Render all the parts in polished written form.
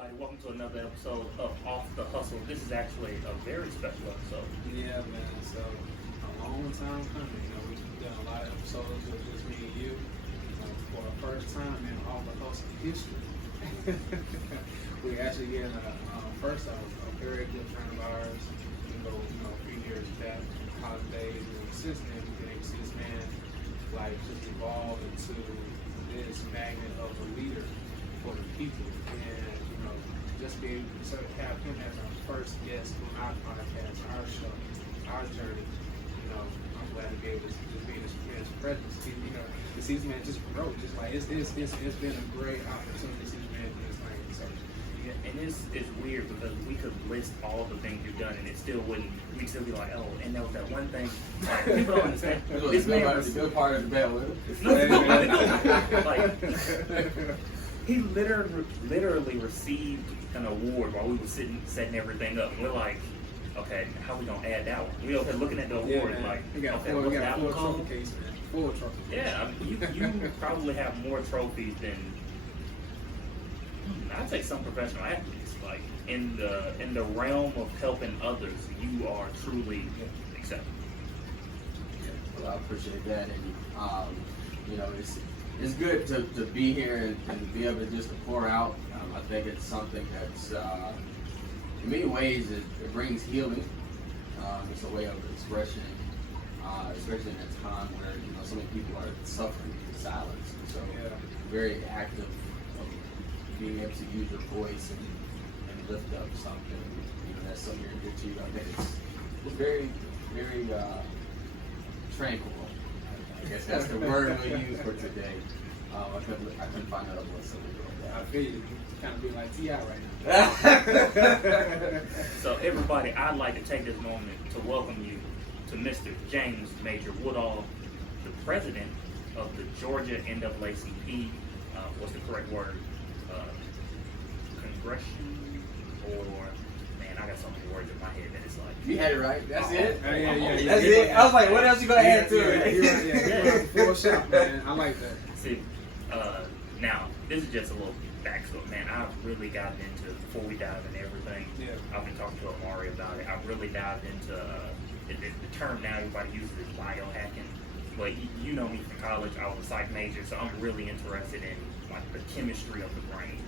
everybody. Welcome to another episode of Off the Hustle. This is actually a very special episode. Yeah, man. So a long time coming. We've done a lot of episodes with just me and you. For the first time in Off the Hustle history, we actually get first off a very good friend of ours. We go, a few years back, college days, and since then we've been able to see this man just evolve into this magnet of a leader for the people, and just be able to sort of have him as our first guest on our podcast, our show, our journey. I'm glad to be able to just be in his presence. To see this man just grow, just like it's been a great opportunity to see this man do his thing. So. Yeah, and it's weird because we could list all the things you've done, and it still wouldn't. We'd still be like, oh, and there was that one thing. Like, people don't understand. This man was the good part of the bell with He literally received an award while we were setting everything up. And we're like, okay, how we gonna add that one? We over looking at the award we got okay, we got a full trophy case, man. Full trophy. Yeah, I mean, you probably have more trophies than I'd say some professional athletes. Like in the realm of helping others, you are truly exceptional. Well, I appreciate that, and it's good to be here and be able to just to pour out. I think it's something that's in many ways it brings healing. It's a way of expression, especially in a time where so many people are suffering in silence. And so very active of being able to use your voice and lift up something. That's something you're to you. I think it's very, very tranquil. I guess that's the word we'll use for today. I couldn't find another one, so we go with that. I feel you. Kind of be like T.I. right now. So everybody, I'd like to take this moment to welcome you to Mr. James Major Woodall, the president of the Georgia NAACP. What's the correct word? Congression or... I got so many words in my head that it's like... You had it right. That's it? Yeah. That's it? I was like, what else you going to add to it? Full shot, man. I like that. See, now, this is just a little backstory. Man, I've really gotten into, before we dive into everything, I've been talking to Omari about it. I've really dived into, the term now everybody uses is biohacking. But you know me from college, I was a psych major, so I'm really interested in the chemistry of the brain.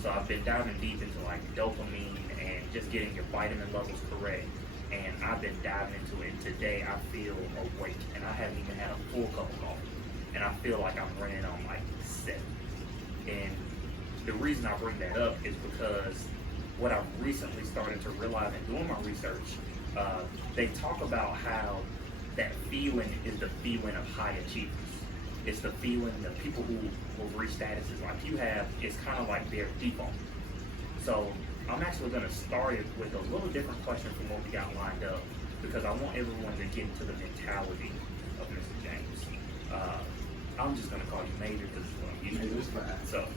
So I've been diving deep into dopamine and just getting your vitamin levels correct. And I've been diving into it. Today I feel awake, and I haven't even had a full cup of coffee. And I feel like I'm running on 7. And the reason I bring that up is because what I've recently started to realize in doing my research, they talk about how that feeling is the feeling of high achievers. It's the feeling that people who will reach statuses like you have, it's kind of like their default. So I'm actually going to start it with a little different question from what we got lined up, because I want everyone to get into the mentality of Mr. James. I'm just going to call you Major because it's what I'm used to. So,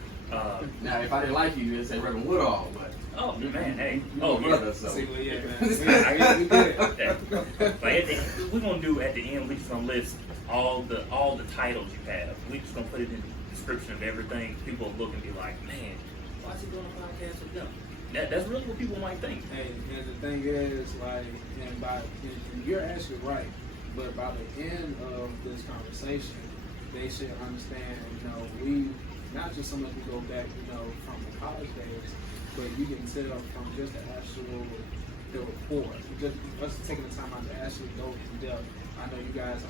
now, if I didn't like you, you'd say Reverend Woodall, but... Oh, man, hey. Brother, so. See, well, yeah, man. We we're going to do at the end, we're just going to list all the titles you have. We're just going to put it in the description of everything. People will look and be like, man, why is he doing a podcast with them? That's really what people might think. Hey, and the thing is, you're actually right, but by the end of this conversation, they should understand, we not just so much we go back, from the college days, but you can tell from just the actual rapport, just us taking the time out to actually go in depth. I know you guys,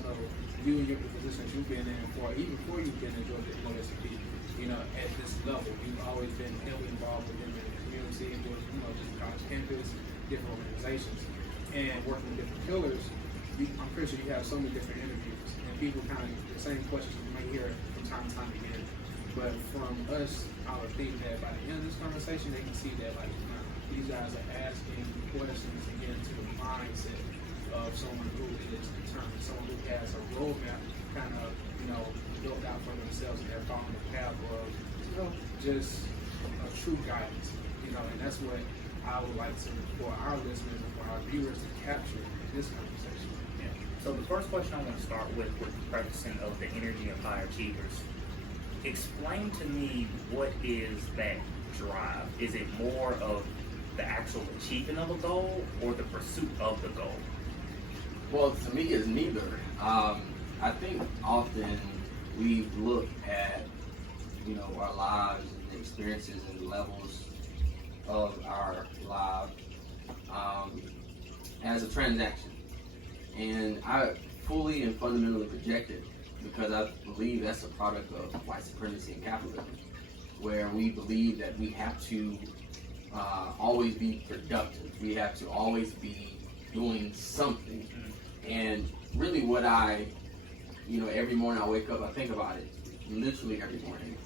you and your positions you've been in even before you've been in Georgia NAACP, at this level, you've always been heavily involved within the community, with, just college campus, different organizations, and working with different pillars. I'm pretty sure you have so many different interviews, and people kind of the same questions you might hear from time to time again. But from us, I would think that by the end of this conversation, they can see that these guys are asking questions and getting into the mindset of someone who is determined, someone who has a roadmap kind of, built out for themselves, and they're following the path of, just a true guidance, and that's what I would like for our listeners and for our viewers to capture in this conversation. Yeah. So the first question I want to start with the prefacing of the energy of high achievers. Explain to me what is that drive? Is it more of the actual achieving of a goal or the pursuit of the goal? Well, to me, it's neither. I think often we look at, our lives and the experiences and the levels of our lives as a transaction. And I fully and fundamentally reject it because I believe that's a product of white supremacy and capitalism, where we believe that we have to always be productive. We have to always be doing something. And really what every morning I wake up, I think about it, literally every morning,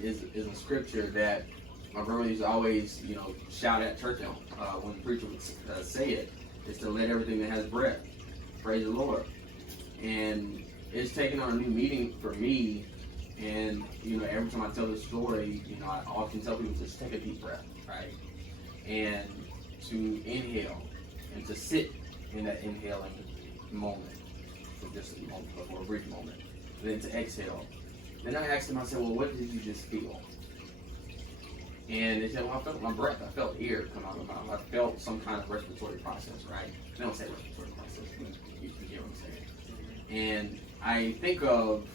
is a scripture that my grandma used to always, shout at church when the preacher would say it. It's to let everything that has breath praise the Lord. And it's taken on a new meaning for me. And, every time I tell this story, I often tell people to just take a deep breath, right? And to inhale and to sit in that inhaling moment for just a moment, for a brief moment. Then to exhale. Then I asked them, I said, well, what did you just feel? And they said, well, I felt my breath. I felt air come out of my mouth. I felt some kind of respiratory process, right? They don't say respiratory process, but you get what I'm saying. And I think of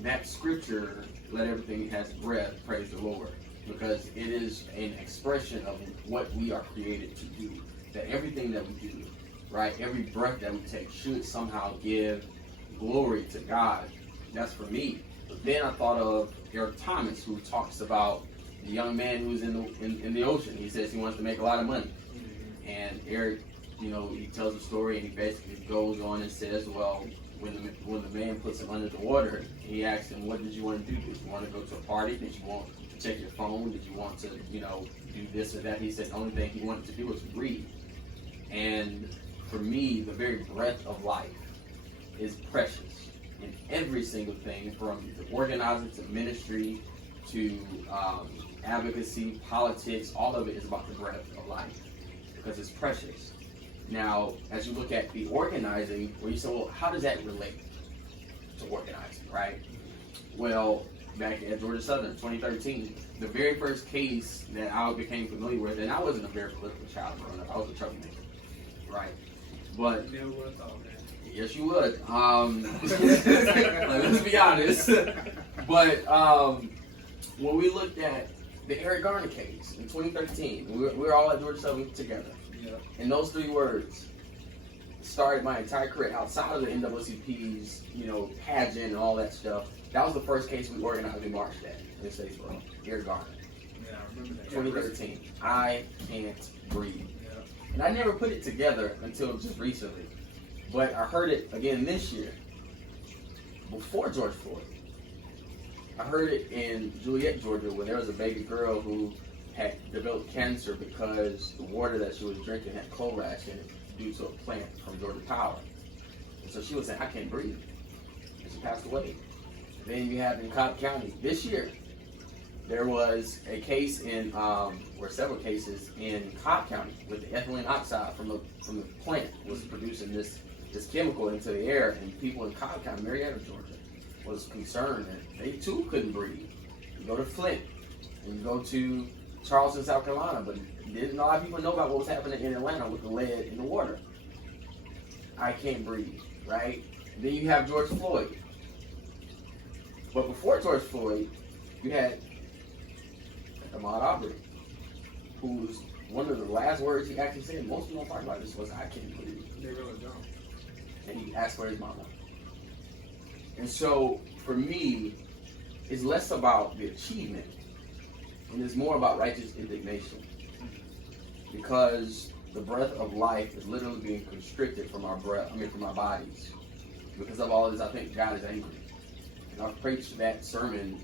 that scripture, let everything that has breath praise the Lord, because it is an expression of what we are created to do. That everything that we do, right, every breath that we take should somehow give glory to God. That's for me. But then I thought of Eric Thomas, who talks about the young man who's in the ocean. He says he wants to make a lot of money. And Eric, he tells a story and he basically goes on and says, well, when the man puts him under the water, he asks him, what did you want to do? Did you want to go to a party? Did you want to check your phone? Did you want to, do this or that? He said the only thing he wanted to do was breathe. And for me, the very breath of life is precious in every single thing, from the organizer to ministry to advocacy, politics. All of it is about the breath of life because it's precious. Now, as you look at the organizing, where you say, well, how does that relate to organizing, right? Well, back at Georgia Southern, 2013, the very first case that I became familiar with, and I wasn't a very political child growing up, I was a troublemaker, right? But never would have thought that. Yes, you would. Let's be honest. But when we looked at the Eric Garner case in 2013, we were all at Georgia Southern together. Yeah. And those three words started my entire career outside of the NAACP's, pageant and all that stuff. That was the first case we organized and marched at in Statesboro. Eric Garner. Yeah, I remember that. 2013. I can't breathe. Yeah. And I never put it together until just recently. But I heard it again this year, before George Floyd. I heard it in Juliet, Georgia, where there was a baby girl who had developed cancer because the water that she was drinking had coal ash in it due to a plant from Georgia Power. And so she was saying, I can't breathe. And she passed away. And then you have in Cobb County this year, there was a case or several cases in Cobb County with the ethylene oxide from the plant was producing this chemical into the air, and people in Cobb County, Marietta, Georgia, was concerned that they too couldn't breathe. You go to Flint, and you go to Charleston, South Carolina, but didn't a lot of people know about what was happening in Atlanta with the lead in the water. I can't breathe, right? Then you have George Floyd. But before George Floyd, you had Ahmaud Arbery, who's one of the last words he actually said, most people don't talk about this, was, I can't breathe. They really don't. And he asked for his mama. And so, for me, it's less about the achievement, and it's more about righteous indignation. Because the breath of life is literally being constricted from our from our bodies. Because of all this, I think God is angry. And I've preached that sermon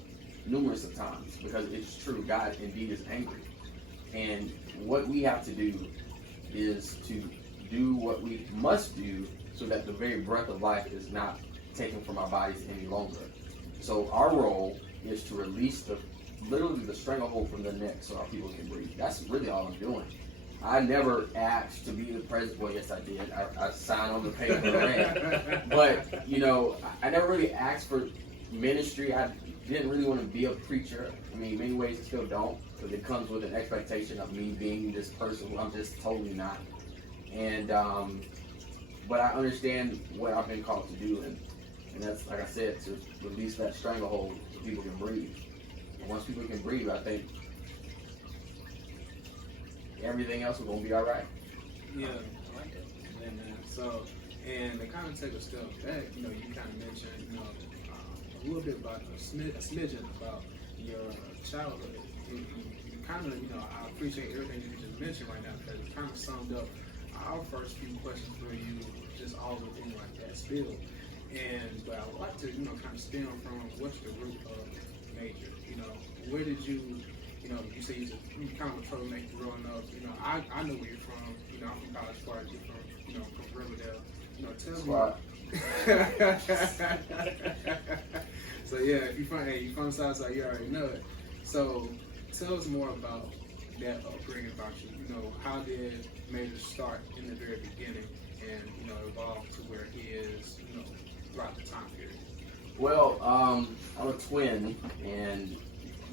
numerous of times, because it's true, God indeed is angry. And what we have to do is to do what we must do so that the very breath of life is not taken from our bodies any longer. So our role is to release literally the stranglehold from the neck so our people can breathe. That's really all I'm doing. I never asked to be the president. Well, yes, I did. I signed on the paper, right? But, I never really asked for ministry, I didn't really want to be a preacher. I mean, in many ways I still don't, because it comes with an expectation of me being this person who I'm just totally not. And but I understand what I've been called to do, and that's, like I said, to release that stranglehold so people can breathe. And once people can breathe, I think everything else is going to be all right. Yeah, I like that. Yeah, man. So, and to kind of take a step back, you kind of mentioned, a little bit about a smidgen about your childhood. You kind of, I appreciate everything you just mentioned right now, because it kind of summed up our first few questions for you, just all within like that spill. But I would like to, kind of stem from what's the root of major. Where did you, you say you kind of a troublemaker growing up. I know where you're from. I'm from College Park. You're from Riverdale. Tell me. So yeah, if you from the South Side, you already know it. So tell us more about that upbringing about you. How did Major start in the very beginning and evolve to where he is, throughout the time period? Well, I'm a twin, and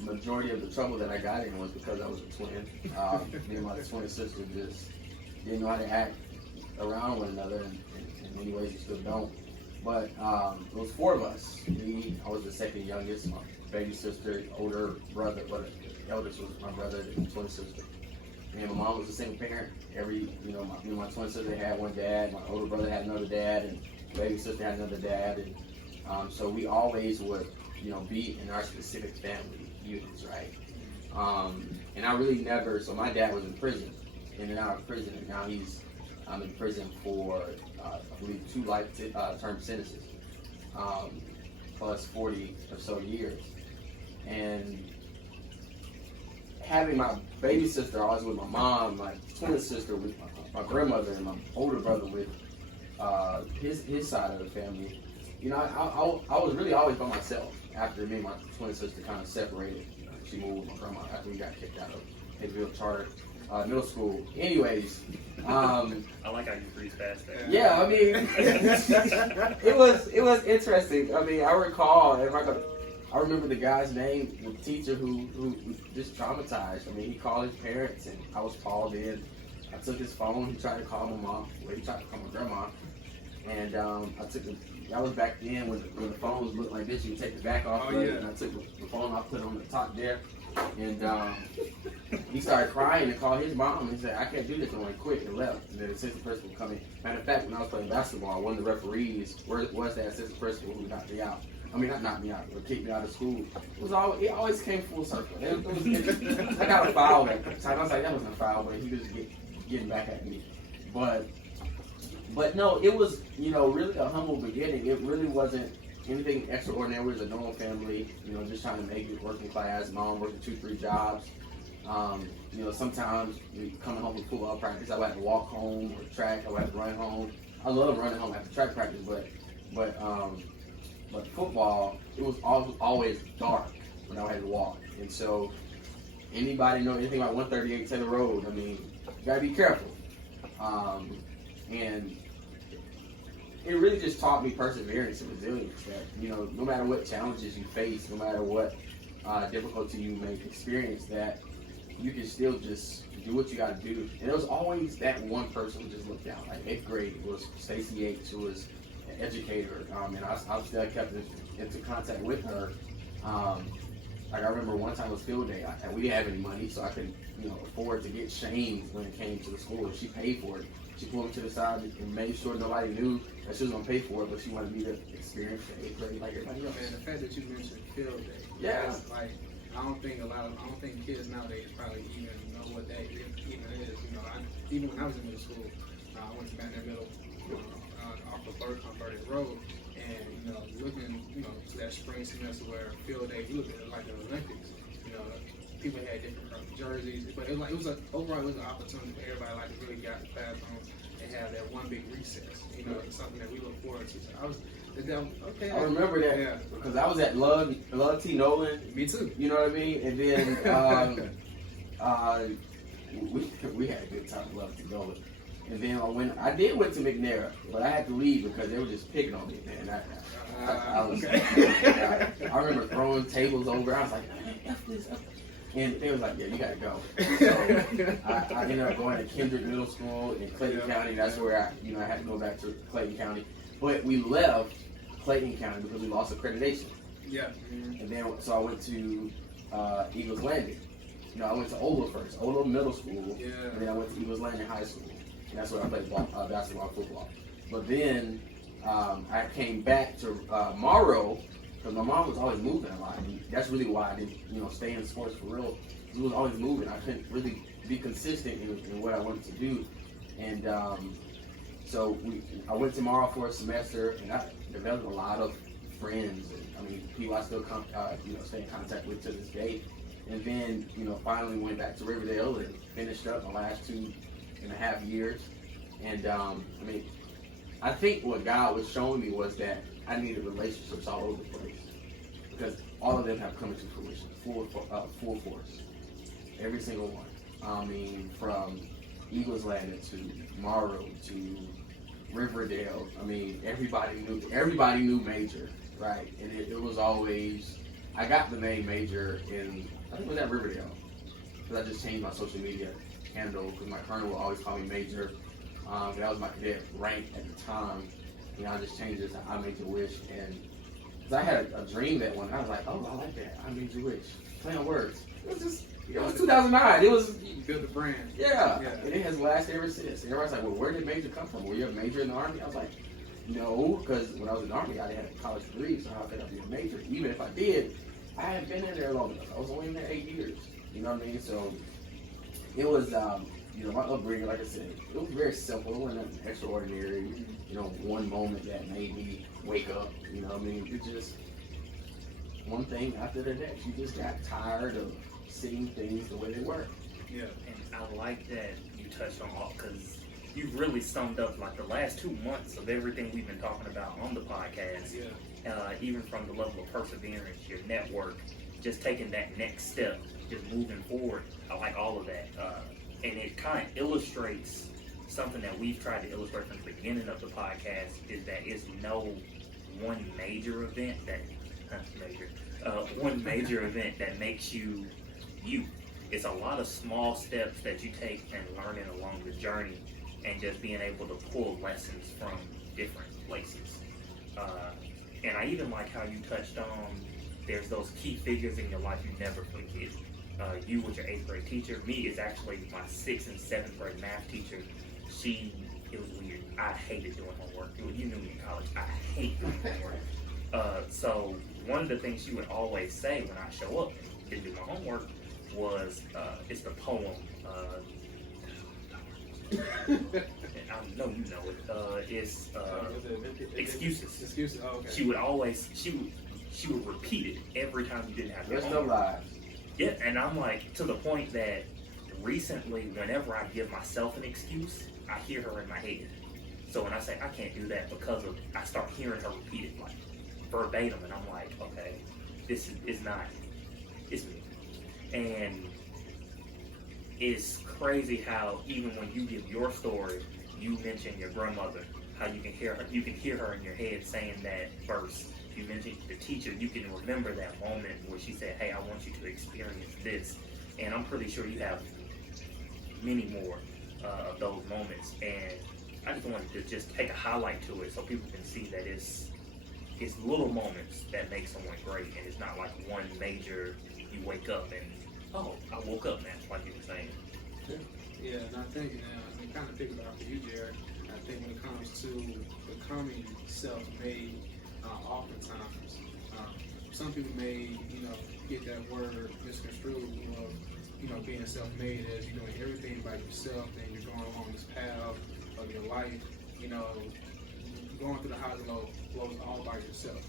the majority of the trouble that I got in was because I was a twin. Me and my twin sister just didn't know how to act around one another, and in many ways we still don't. But it was four of us. I was the second youngest, my baby sister, older brother, but the eldest was my brother, the twin sister. And my mom was a single parent. Me and my twin sister had one dad, my older brother had another dad, and my baby sister had another dad. And so we always would, be in our specific family units, right? And I really never, so my dad was in prison, in and out of prison, and now he's in prison for, I believe, 2 life-term sentences, plus 40 or so years. And having my baby sister always with my mom, my twin sister with my grandmother, and my older brother with his side of the family, I was really always by myself after me and my twin sister kind of separated. She moved with my grandma after we got kicked out of Hayesville Charter Middle School. Anyways, I like how you breeze fast there. Yeah, I mean, it was interesting. I mean, I recall, I remember the guy's name, the teacher who just traumatized. I mean, he called his parents, and I was called in. I took his phone. He tried to call my mom. Well, he tried to call my grandma. And that was back then when the phones looked like this. You would take the back off, and I took the phone, I put it on the top there. And he started crying and called his mom and said, "I can't do this," and went quick and left. And then the assistant principal would come in. Matter of fact, when I was playing basketball, one of the referees was that assistant principal who knocked me out. I mean, not knocked me out, but kicked me out of school. It always came full circle. I got a foul that time. I was like, that wasn't a foul, but he was getting back at me. But no, it was, really a humble beginning. It really wasn't anything extraordinary. It was a normal family, just trying to make it, working class. Mom working 2-3 jobs. Sometimes we coming home from football practice, I would have to walk home, or track, I would have to run home. I love running home after track practice, but football, it was always dark when I had to walk. And so anybody know anything about 138 Taylor Road, I mean, you gotta be careful. And it really just taught me perseverance and resilience that, no matter what challenges you face, no matter what difficulty you may experience, that you can still just do what you got to do. And there was always that one person who just looked out. Like 8th grade, it was Stacey Yates, who was an educator, and I still kept into contact with her. Like I remember one time it was field day, and we didn't have any money, so I couldn't, afford to get shames when it came to the school. She paid for it. She pulled me to the side and made sure nobody knew that she was gonna pay for it, but she wanted me to experience the 8th grade like everybody else. And the fact that you mentioned field day, like I don't think kids nowadays probably even know what that even is. Even when I was in middle school, I went to Banner Middle off of Burdick Road, and looking to that spring semester where field day, we looked at it like the Olympics. People had different jerseys, but overall it was an opportunity for everybody to really get out the classroom and have that one big recess. It's something that we look forward to. So I remember that because I was at Love T. Nolan. Me too. You know what I mean? And then we had a good time at Love T. Nolan. And then I did went to McNair, but I had to leave because they were just picking on me, man. I was, I remember throwing tables over. I was like, F this. And they was like, yeah, you gotta go. So I ended up going to Kendrick Middle School in Clayton County. That's where I had to go back to Clayton County. But we left Clayton County because we lost accreditation. Yeah. And then, so I went to Eagles Landing. I went to Ola first, Ola Middle School. Yeah. And then I went to Eagles Landing High School. And that's where I played basketball and football. But then I came back to Morrow because my mom was always moving a lot. And that's really why I didn't, stay in sports for real. She was always moving. I couldn't really be consistent in what I wanted to do. And so I went to Morrow for a semester, and I developed a lot of friends. And, people I still stay in contact with to this day. And then, finally went back to Riverdale and finished up my last 2.5 years. And I think what God was showing me was that I needed relationships all over the place because all of them have come into fruition, full force, every single one. From Eagles Landing to Morrow to Riverdale. Everybody knew Major, right? And it was always, I got the name Major in, I think it was at Riverdale, because I just changed my social media handle because my colonel would always call me Major. That was my cadet rank at the time. I just changed it to I Made Your Wish. And because I had a dream that one, I was like, oh, I like that. I Made Your Wish. Play on words. It was just, it was 2009. It was. You built the brand. Yeah. And it has lasted ever since. And everybody's like, well, where did Major come from? Were you a major in the Army? I was like, no, because when I was in the Army, I didn't have a college degree, so how could I be a major? Even if I did, I hadn't been in there long enough. I was only in there 8 years. You know what I mean? So it was, my upbringing, like I said, it was very simple. It wasn't nothing extraordinary. One moment that made me wake up. It just one thing after the next. You just got tired of seeing things the way they were. Yeah, and I like that you touched on all because you really summed up like the last 2 months of everything we've been talking about on the podcast. Yeah. Even from the level of perseverance, your network, just taking that next step, just moving forward. I like all of that. And it kind of illustrates something that we've tried to illustrate from the beginning of the podcast is that it's no one major event that event that makes you you. It's a lot of small steps that you take and learning along the journey and just being able to pull lessons from different places. And I even like how you touched on there's those key figures in your life you never forget. You was your 8th grade teacher. Me is actually my 6th and 7th grade math teacher. It was weird. I hated doing homework. You knew me in college. I hate doing homework. So one of the things she would always say when I show up and didn't do my homework was, it's the poem. I know you know it. It's Excuses. Excuses. Oh, okay. She would repeat it every time you didn't have your homework. There's no lies. Yeah, and I'm like, to the point that recently, whenever I give myself an excuse, I hear her in my head. So when I say I can't do that because of, I start hearing her repeat it like verbatim, and I'm like, okay, this is not, it's me. And it's crazy how even when you give your story, you mention your grandmother, how you can hear her in your head saying that verse. You mentioned the teacher, you can remember that moment where she said, hey, I want you to experience this. And I'm pretty sure you have many more of those moments. And I just wanted to just take a highlight to it so people can see that it's little moments that make someone great. And it's not like one major, you wake up and, oh, I woke up now, like you were saying. Yeah, and I think, kind of thinking about for you, Jarrett, I think when it comes to becoming self-made, oftentimes, some people may, get that word misconstrued of, being self-made as you're doing everything by yourself and you're going along this path of your life, going through the highs and lows all by yourself.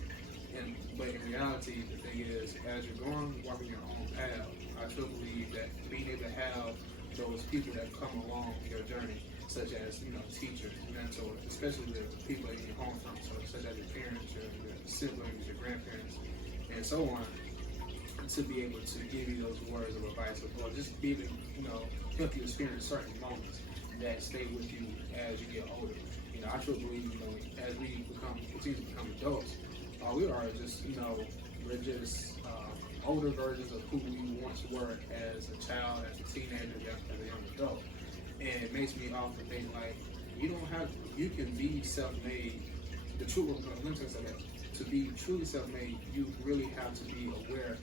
But in reality, the thing is, as you're walking your own path, I truly believe that being able to have those people that come along your journey, such as, teachers, mentors, especially the people in your home from, such as your parents, your siblings, your grandparents, and so on, to be able to give you those words of advice, or just be able to, help you experience certain moments. that stay with you as you get older. You know, I truly believe, you know, as we continue to become adults, we are just, you know, we're just older versions of who we once were as a child, as a teenager, as a young adult. And it makes me often think like, you can be self-made. The truth, let me tell you something. To be truly self-made, you really have to be aware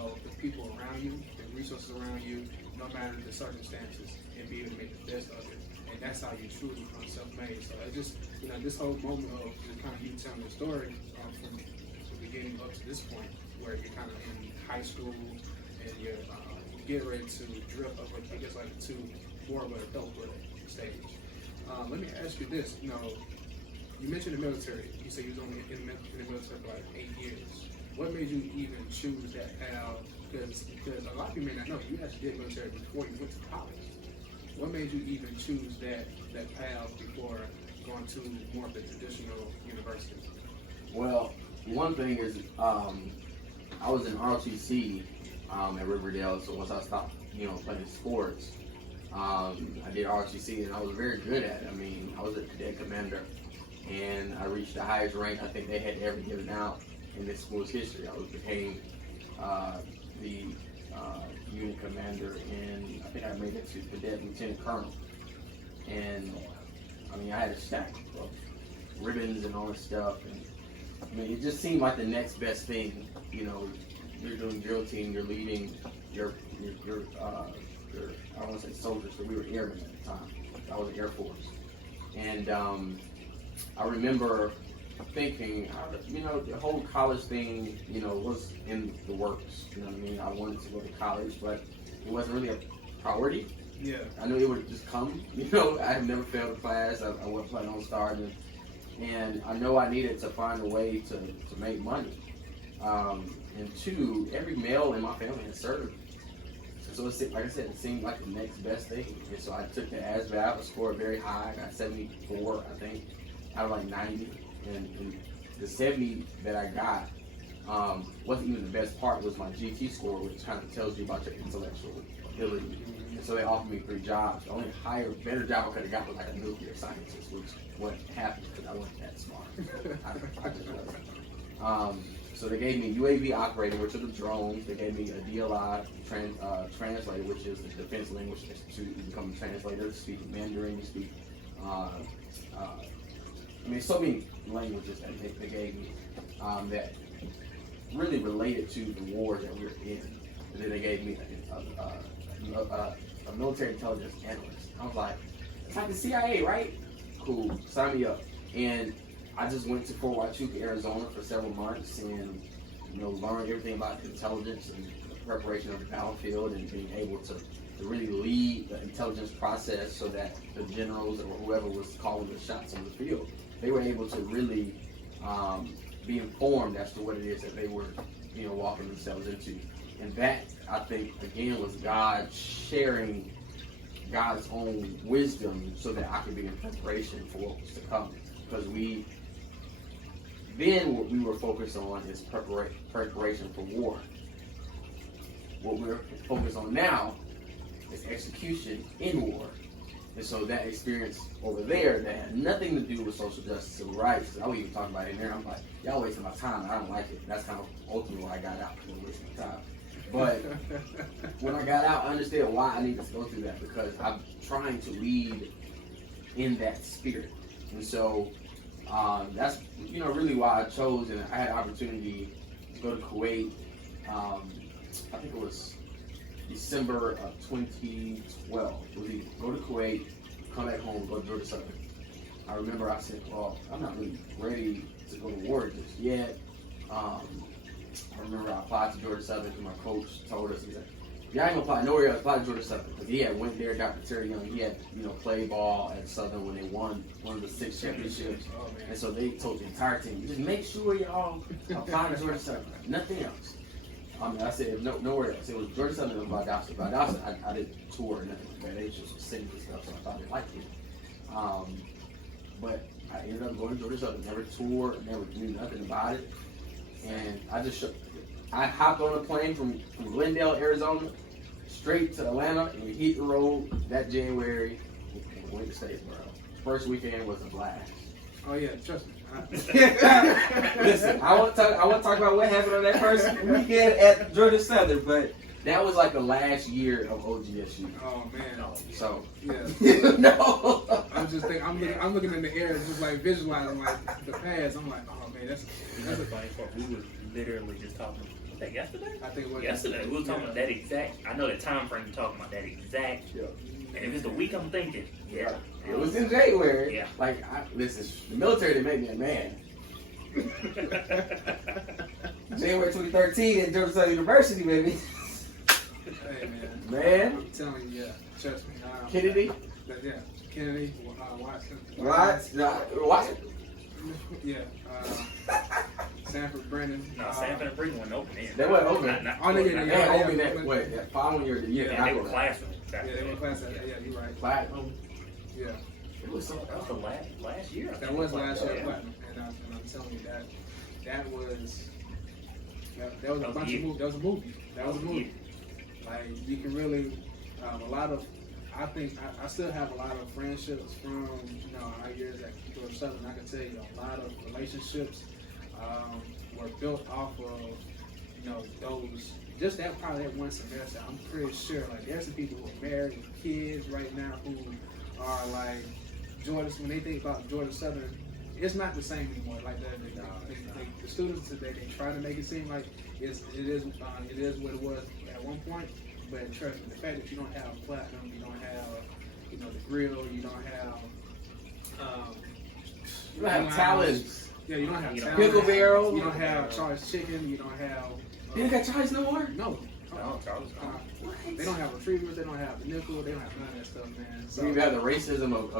of the people around you, the resources around you, no matter the circumstances, and be able to make the best of it. And that's how you truly become self-made. So I just, you know, this whole moment of just kind of you telling the story from the beginning up to this point, where you're kind of in high school and you're getting ready to drift up, I guess, like to more of an adulthood stage. Let me ask you this. You know, you mentioned the military. You said you was only in the military for like 8 years. What made you even choose that path? Because a lot of people may not know, you actually did military before you went to college. What made you even choose that path before going to more of the traditional university? Well, one thing is, I was in ROTC at Riverdale, so once I stopped, you know, playing sports, I did ROTC and I was very good at it. I mean, I was a cadet commander and I reached the highest rank I think they had ever given out in this school's history. I became the unit commander, and I think I made it to cadet lieutenant colonel. And I mean, I had a stack of ribbons and all this stuff, and I mean, it just seemed like the next best thing. You know, you're doing drill team, you're leading your I don't want to say soldiers, but we were airmen at the time. I was Air Force, and I remember thinking, you know, the whole college thing, you know, was in the works. You know what I mean? I wanted to go to college, but it wasn't really a priority. Yeah. I knew it would just come. You know, I had never failed a class. I wasn't planning on starting, and I know I needed to find a way to make money. And two, every male in my family had served. So like I said, it seemed like the next best thing. And so I took the ASVAB, I scored very high. I got 74, I think, out of like 90. And the 70 that I got wasn't even the best part. Was my GT score, which kind of tells you about your intellectual ability. And so they offered me 3 jobs. The only better job I could have got was like a nuclear scientist, which what happened because I wasn't that smart. I just wasn't. So they gave me UAV operator, which are the drones. They gave me a DLI translator, which is the defense language to become a translator, to speak Mandarin, to speak, I mean, so many languages that they gave me that really related to the war that we were in. And then they gave me a military intelligence analyst. I was like, it's like the CIA, right? Cool, sign me up. And I just went to Fort Huachuca, Arizona for several months and, you know, learned everything about intelligence and the preparation of the battlefield and being able to really lead the intelligence process so that the generals or whoever was calling the shots on the field, they were able to really be informed as to what it is that they were, you know, walking themselves into. And that, I think, again, was God sharing God's own wisdom so that I could be in preparation for what was to come. Because what we were focused on is preparation for war. What we're focused on now is execution in war. And so that experience over there that had nothing to do with social justice, civil rights, I would even talk about it in there. I'm like, y'all wasting my time. I don't like it. That's kind of ultimately why I got out, because I'm wasting my time. But when I got out, I understood why I needed to go through that, because I'm trying to lead in that spirit. And so that's, you know, really why I chose, and I had an opportunity to go to Kuwait. I think it was December of 2012. It was either go to Kuwait, come back home, go to Georgia Southern. I remember I said, well, I'm not really ready to go to war just yet. I remember I applied to Georgia Southern because my coach told us, he said, yeah, I ain't gonna apply nowhere else, apply to Georgia Southern. Because he had went there, Dr. Terry Young, he had, you know, played ball at Southern when they won one of the 6 championships. Oh, and so they told the entire team, just make sure y'all apply to Georgia Southern, nothing else. I said, nowhere else. It was Georgia Southern and Valdosta. Valdosta, I didn't tour or nothing like that. They just sing and stuff, so I thought they liked it. But I ended up going to Georgia Southern, never toured, never knew nothing about it. And I hopped on a plane from Glendale, Arizona, straight to Atlanta, and we hit the road that January. went to Statesboro. First weekend was a blast. Oh yeah, trust me. Listen, I want to talk about what happened on that first weekend at Georgia Southern, but that was like the last year of OGSU. Oh man. So yeah. No. I'm just thinking. I'm looking in the air, just like visualizing like the past. I'm like, oh man, that's a funny part. We were literally just talking. Was that yesterday? I think it was yesterday. We were talking about that exact. I know the time frame you're talking about that exact. Yeah. And if it's the week I'm thinking, yeah. It was in January. Yeah. Like, listen, the military didn't make me a man. January 2013 at Georgia Southern University, baby. Hey man. Man. I'm telling you, yeah. Trust me. Kennedy. Yeah. Kennedy. Watson. Watson. Yeah. Sanford, Brennan. No, Sanford and Brennan went open in. They went open. They opened that following year. Yeah, they were classroom. Yeah, they were classroom. Yeah, you're right. Platinum. Yeah. That was the last year. That was last year, platinum. And I'm telling you that was a bunch of movies. That was a movie. That was a movie. Like you can really a lot of. I think I still have a lot of friendships from our years at Georgia Southern. I can tell you a lot of relationships were built off of those just that probably that one semester. I'm pretty sure like there's some people who are married with kids right now who are like Georgia. When they think about Georgia Southern, it's not the same anymore. Like the students today, they try to make it seem like it is what it was at one point. But trust me, the fact that you don't have platinum, you don't have, the grill, you don't have talents. Yeah, you don't have talent. Pickle barrel. You don't have Charles chicken. You don't have. They got Charles no more. No. Charles. They don't have retrievers. They don't have the nickel. They don't have none of that stuff, man. So you got the racism of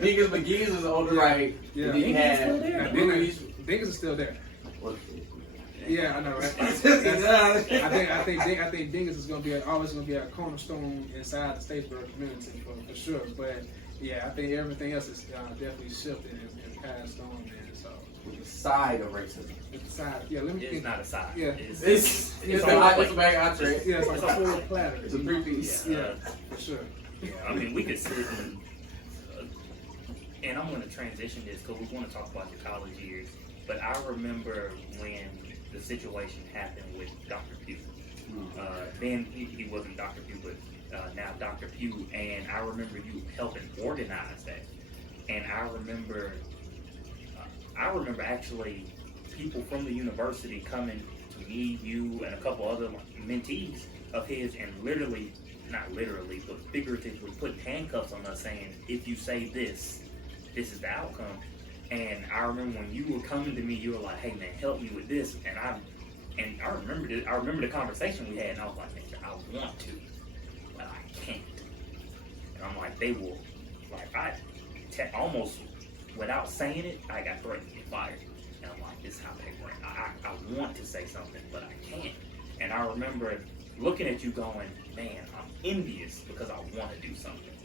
Dingus McGee's is on the right. Yeah, Dingus is still there. Yeah, I know, right? I think Dingus is always gonna be a cornerstone inside the Statesboro community for sure. But yeah, I think everything else is definitely shifted and passed on, man. So the side of racism. It's the side. Yeah, it's not a side. Yeah, it's a bag entree. Yeah, it's like a full platter. It's a 3-piece. Yeah, for sure. Yeah, I mean, we could sit and I'm going to transition this because we want to talk about your college years. But I remember when the situation happened with Dr. Pugh. Then he wasn't Dr. Pugh, but now Dr. Pugh. And I remember you helping organize that. And I remember actually people from the university coming to me, you, and a couple other mentees of his, and literally, not literally, but figuratively putting handcuffs on us saying, if you say this, this is the outcome. And I remember when you were coming to me, you were like, hey man, help me with this. And I remember the conversation we had, and I was like, man, I want to, but I can't. And I'm like, they will, like almost without saying it, I got threatened to get fired. And I'm like, this is how they work. I want to say something, but I can't. And I remember looking at you going, man, I'm envious because I want to do something.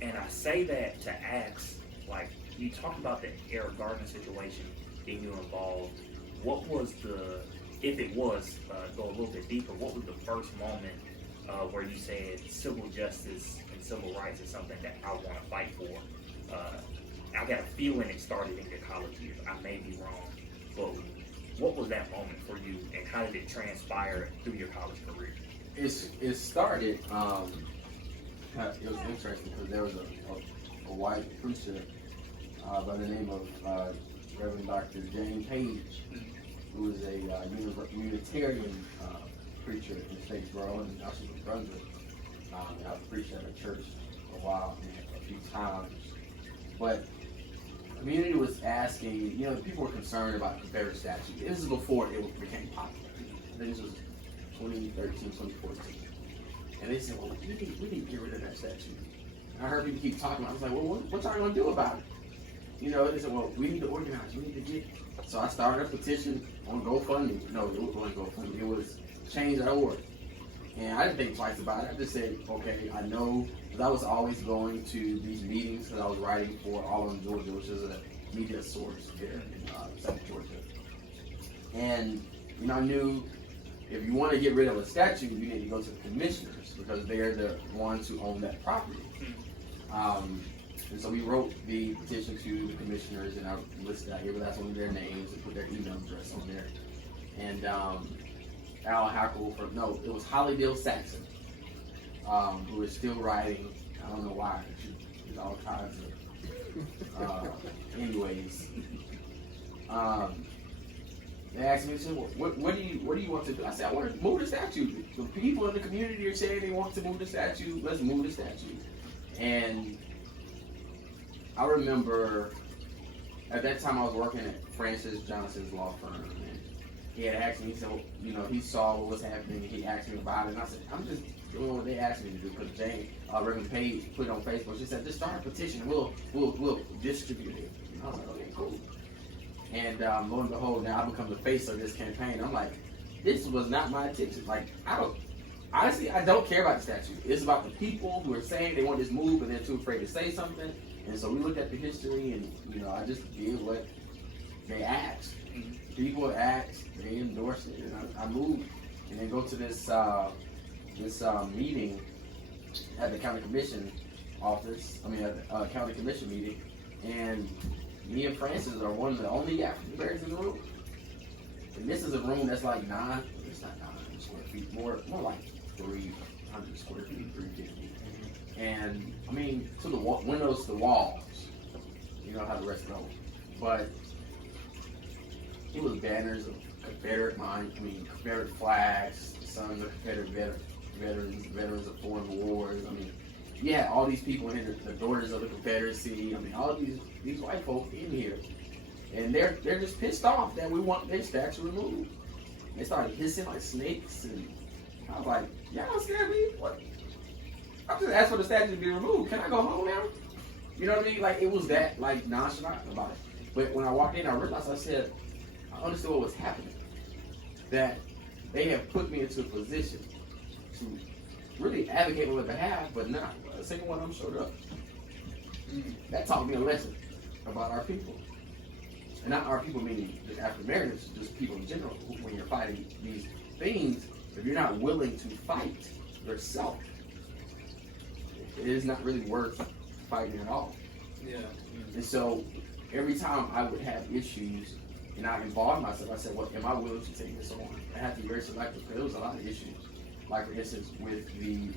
And I say that to ask, like, you talked about the Eric Gardner situation, getting you involved. What was if it was, go a little bit deeper, what was the first moment where you said civil justice and civil rights is something that I want to fight for? I got a feeling it started in your college years. I may be wrong, but what was that moment for you, and how did it transpire through your college career? It started, it was interesting because there was a white preacher by the name of Reverend Dr. Jane Page, who is a Unitarian preacher in Statesboro and also in Brunswick. And I've preached at a church for a while, a few times. But the community was asking, people were concerned about the Confederate statue. This is before it became popular. I think this was 2013, 2014. And they said, well, we need to get rid of that statue. And I heard people keep talking about it. I was like, well, what y'all going to do about it? They said, well, we need to organize. We need to get. So I started a petition on GoFundMe. No, it wasn't GoFundMe. It was Change.org. And I didn't think twice about it. I just said, okay, I know, because I was always going to these meetings because I was writing for All in Georgia, which is a media source here in South Georgia. And, I knew if you want to get rid of a statue, you need to go to the commissioners because they're the ones who own that property. And so we wrote the petition to the commissioners, and I listed out here, but that's only their names and put their email address on there. And Al Hackle it was Hollydale Saxon, who is still writing. I don't know why. There's all kinds of. Anyways, they asked me, said, what do you want to do? I said, I want to move the statue. The people in the community are saying they want to move the statue. Let's move the statue. And I remember at that time I was working at Francis Johnson's law firm, and he had asked me, so he saw what was happening, and he asked me about it, and I said, I'm just doing what they asked me to do, because Jane, Reverend Page, put it on Facebook. She said, just start a petition, we'll distribute it. And I was like, okay, cool. And lo and behold, now I become the face of this campaign. I'm like, this was not my intention. Like, I don't care about the statue. It's about the people who are saying they want this move, and they're too afraid to say something. And so we looked at the history, and I just did what they asked. People asked, they endorsed it, and I moved, and then go to this meeting at the county commission office. At the county commission meeting, and me and Francis are one of the only African Americans in the room. And this is a room that's like it's not 900 square feet, more like 300 square feet, 350. And to the windows to the walls, you know how the rest go. But it was banners of Confederate flags, sons of Confederate veterans of foreign wars. Yeah, all these people in here, the daughters of the Confederacy. All these white folk in here, and they're just pissed off that we want their statue removed. They started hissing like snakes, and I was like, y'all scared me? What? I just asked for the statue to be removed. Can I go home now? You know what I mean? Like, it was that nonchalant about it. But when I walked in, I realized, I understood what was happening. That they have put me into a position to really advocate on their behalf, but not a single one of them showed up. That taught me a lesson about our people. And not our people meaning just African Americans, just people in general. When you're fighting these things, if you're not willing to fight yourself, it is not really worth fighting at all. Yeah. And so every time I would have issues and I involved myself, I said, well, am I willing to take this on? I had to be very selective because there was a lot of issues. Like, for instance, with the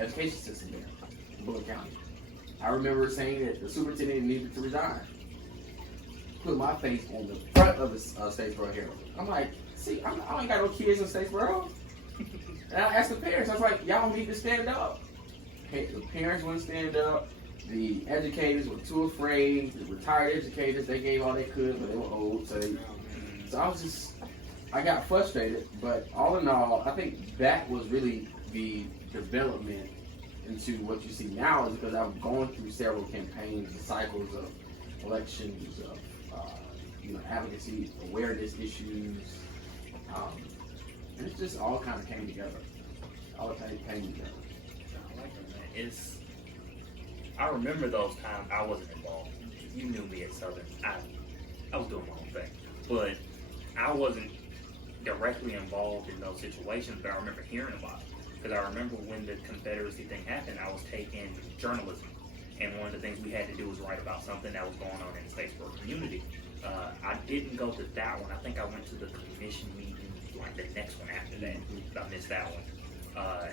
education system there in Bullock County. I remember saying that the superintendent needed to resign. Put my face on the front of the Statesboro Herald. I'm like, see, I ain't got no kids in Statesboro. And I asked the parents, I was like, y'all need to stand up. The parents wouldn't stand up. The educators were too afraid. The retired educators, they gave all they could, but they were old. So I got frustrated. But all in all, I think that was really the development into what you see now, is because I've gone through several campaigns and cycles of elections, of advocacy, awareness issues, and it just all kind of came together. I like that, man. I remember those times I wasn't involved. You knew me at Southern. I was doing my own thing, but I wasn't directly involved in those situations. But I remember hearing about it. Because I remember when the Confederacy thing happened, I was taking journalism. And one of the things we had to do was write about something that was going on in the Statesboro community. I didn't go to that one. I think I went to the commission meeting, like the next one after that. I missed that one.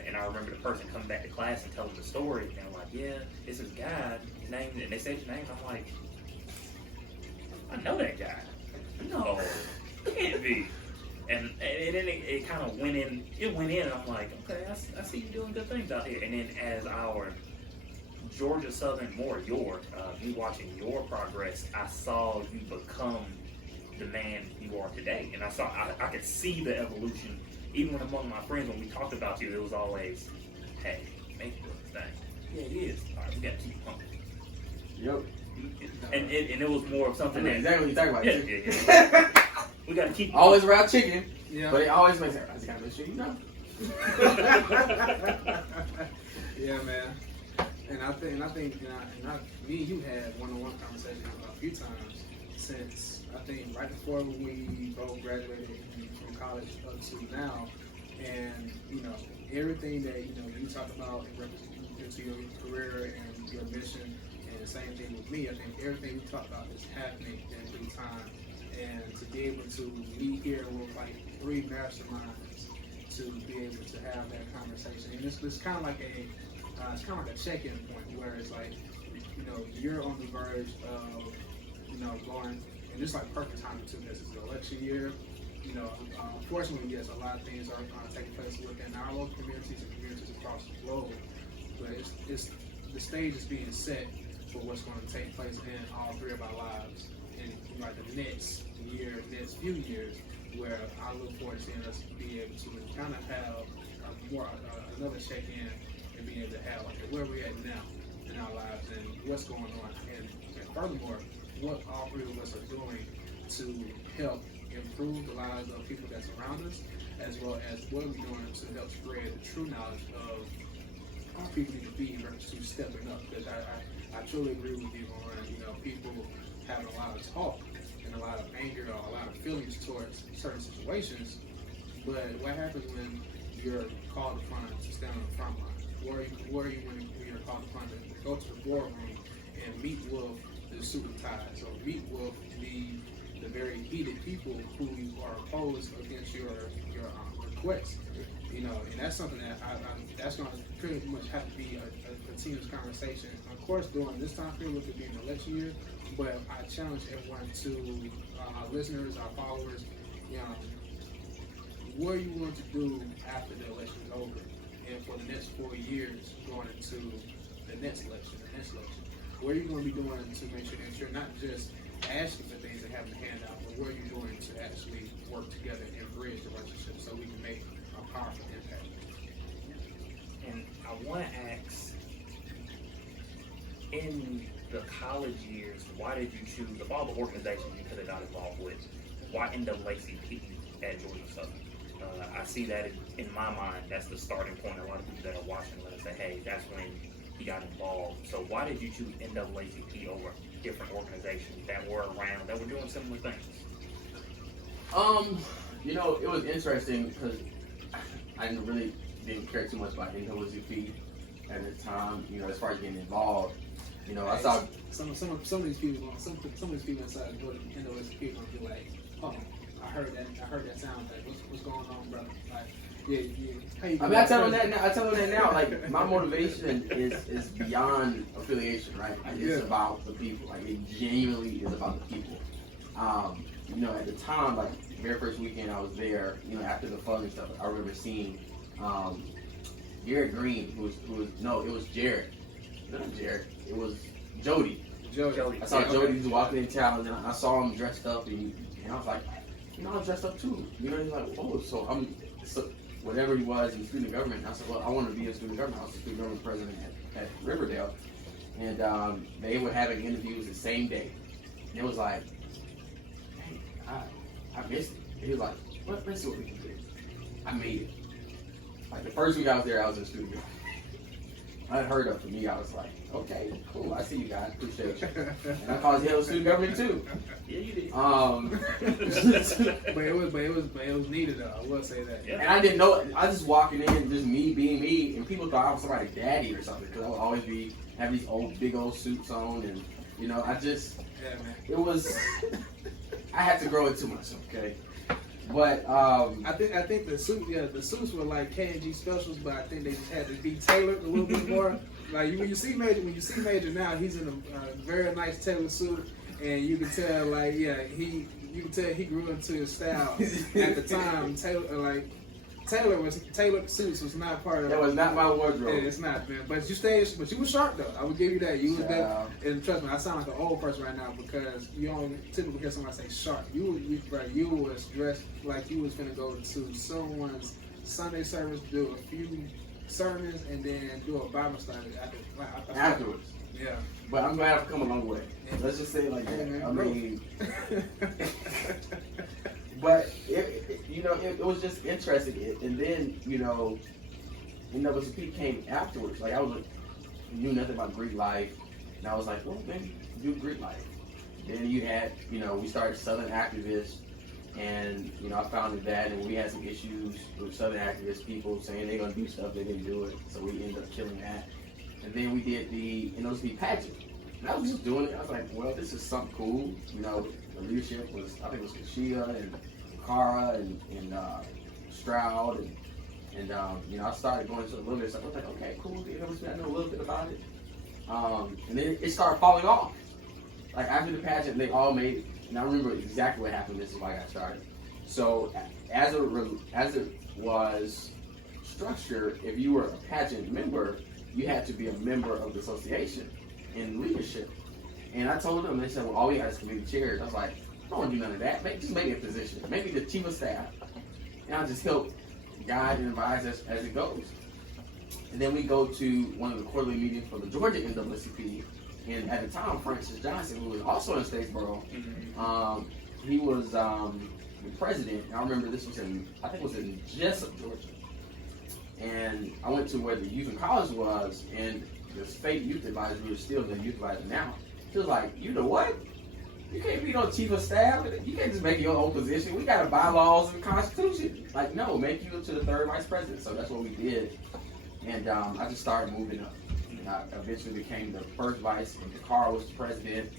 And I remember the person coming back to class and telling the story. And they're like, yeah, it's this guy. His name, and they said his name. I'm like, I know that guy. No, it can't be. And then it kind of went in, and I'm like, okay, I see you doing good things out here. And then as our Georgia Southern, me watching your progress, I saw you become the man you are today. And I could see the evolution. Even among my friends, when we talked about you, it was always, hey, make it good thing. Yeah, it is. All right, we got to keep pumping. Yep. And it was more of something exactly what you're talking about. Yeah. We got to keep always around chicken, but it always makes sense. I just got to make sure you know. Yeah, man. And I think me and you had one-on-one conversations a few times since, I think, right before we both graduated from college up to now. And, everything that, you talk about in into your career and your mission. And the same thing with me. I think everything we talk about is happening in due time. And to be able to meet here with like 3 masterminds to be able to have that conversation. And it's kind of like a check-in point where it's like, you know, you're on the verge of, you know, going, and it's like perfect timing too, because it's an election year. You know, unfortunately, yes, a lot of things are taking place within our local communities and communities across the globe. But it's the stage is being set for what's going to take place in all 3 of our lives in like the next few years, where I look forward to seeing us be able to kind of have another check-in and being able to have like where we're at now in our lives and what's going on, and furthermore, what all 3 of us are doing to help improve the lives of people that surround us, as well as what we're doing to help spread the true knowledge of how people need to be in reference to stepping up. Because I truly agree with you on, you know, people having a lot of talk and a lot of anger or a lot of feelings towards certain situations, but what happens when you're called upon to stand on the front line? Where are you when you're called upon to go to the boardroom and meet with the suit and ties, or meet with the very heated people who are opposed against your request? You know, and that's something that that's going to pretty much have to be a continuous conversation. Of course, during this time period, with it being an election year, but I challenge everyone to, our listeners, our followers, you know, what are you going to do after the election is over, and for the next 4 years going into the next election, what are you going to be doing to make sure that you're not just asking for things and having a handout, but what are you doing to actually work together and bridge the relationship so we can make a powerful impact? And I want to ask, in the college years, why did you choose, of all the organizations you could have got involved with, why NAACP at Georgia Southern? I see that in my mind, that's the starting point. A lot of people that are watching are going to say, hey, that's when he got involved. So why did you choose NAACP over different organizations that were around, that were doing similar things? You know, it was interesting because I didn't care too much about NAACP at the time. You know, as far as getting involved, you know, I saw some of these people, some of these people inside the NAACP gonna be like, oh, I heard that sound. Like, what's going on, brother? Like, yeah. I mean, I tell them that now. Like, my motivation is beyond affiliation, right? Like, it's about the people. Like, it genuinely is about the people. You know, at the time, like, the very first weekend I was there, you know, after the fun and stuff, I remember seeing Garrett Green, it was Jarrett. Not Jarrett. It was Jody. I saw Jody was walking in town, and I saw him dressed up, and I was like, you know, I'm dressed up too. You know, he's like, oh, so whatever he was in student government. And I said, well, I want to be a student government. I was the student government president at Riverdale, and they were having interviews the same day. And it was like, hey, I missed it. And he was like, well, let's see what we can do. I made it. Like the first week I was there, I was in student government. I heard up for me. I was like, okay, cool. I see you guys. Appreciate you. And I caused hell student government too. Yeah, you did. but it was needed though. I will say that. Yeah. And I didn't know. I just walking in, just me being me, and people thought I was somebody's daddy or something because I would always have these big old suits on, and you know, it was. I had to grow into myself, okay. But I think the suits were like K&G specials, but I think they just had to be tailored a little bit more. Like when you see Major now, he's in a very nice tailored suit, and you can tell you can tell he grew into his style at the time. Tailored suits was not part of. That was not my wardrobe. Yeah, it's not, man. But you were sharp though. I would give you that. You was that. And trust me, I sound like an old person right now because you don't typically hear somebody say sharp. You was dressed like you was gonna go to someone's Sunday service, do a few sermons, and then do a Bible study afterwards. Yeah. But I'm glad I've come a long way. Let's just say it like that. Yeah, I mean. But it was just interesting, and then NAACP came afterwards. Like knew nothing about Greek life, and I was like, well, maybe do Greek life. Then you had, we started Southern Activists, and I founded that, and we had some issues with Southern Activist people saying they're gonna do stuff, they didn't do it, so we ended up killing that. And then we did the NOSB pageant. And I was just doing it. I was like, well, this is something cool. You know, the leadership was, I think it was Kashia and Cara and Stroud and you know, I started going to a little bit of stuff. I was like, okay, cool. You know, I know a little bit about it. And then it started falling off. Like after the pageant, they all made it. And I remember exactly what happened. This is why I got started. So as it was structured, if you were a pageant member, you had to be a member of the association in leadership. And I told them, they said, well, all we had is committee chairs. I was like, I don't want to do none of that. Just make me a position. Maybe the chief of staff. And I'll just help guide and advise as it goes. And then we go to one of the quarterly meetings for the Georgia NAACP. And at the time, Francis Johnson, who was also in Statesboro, he was the president. And I remember this was I think it was in Jessup, Georgia. And I went to where the youth and college was, and the state youth advisor, who is still the youth advisor now, he was like, you know what? You can't be no chief of staff. You can't just make your own position. We got bylaws and constitution. Like, no, make you to the third vice president. So that's what we did. And I just started moving up. And I eventually became the first vice, and Carr was the president.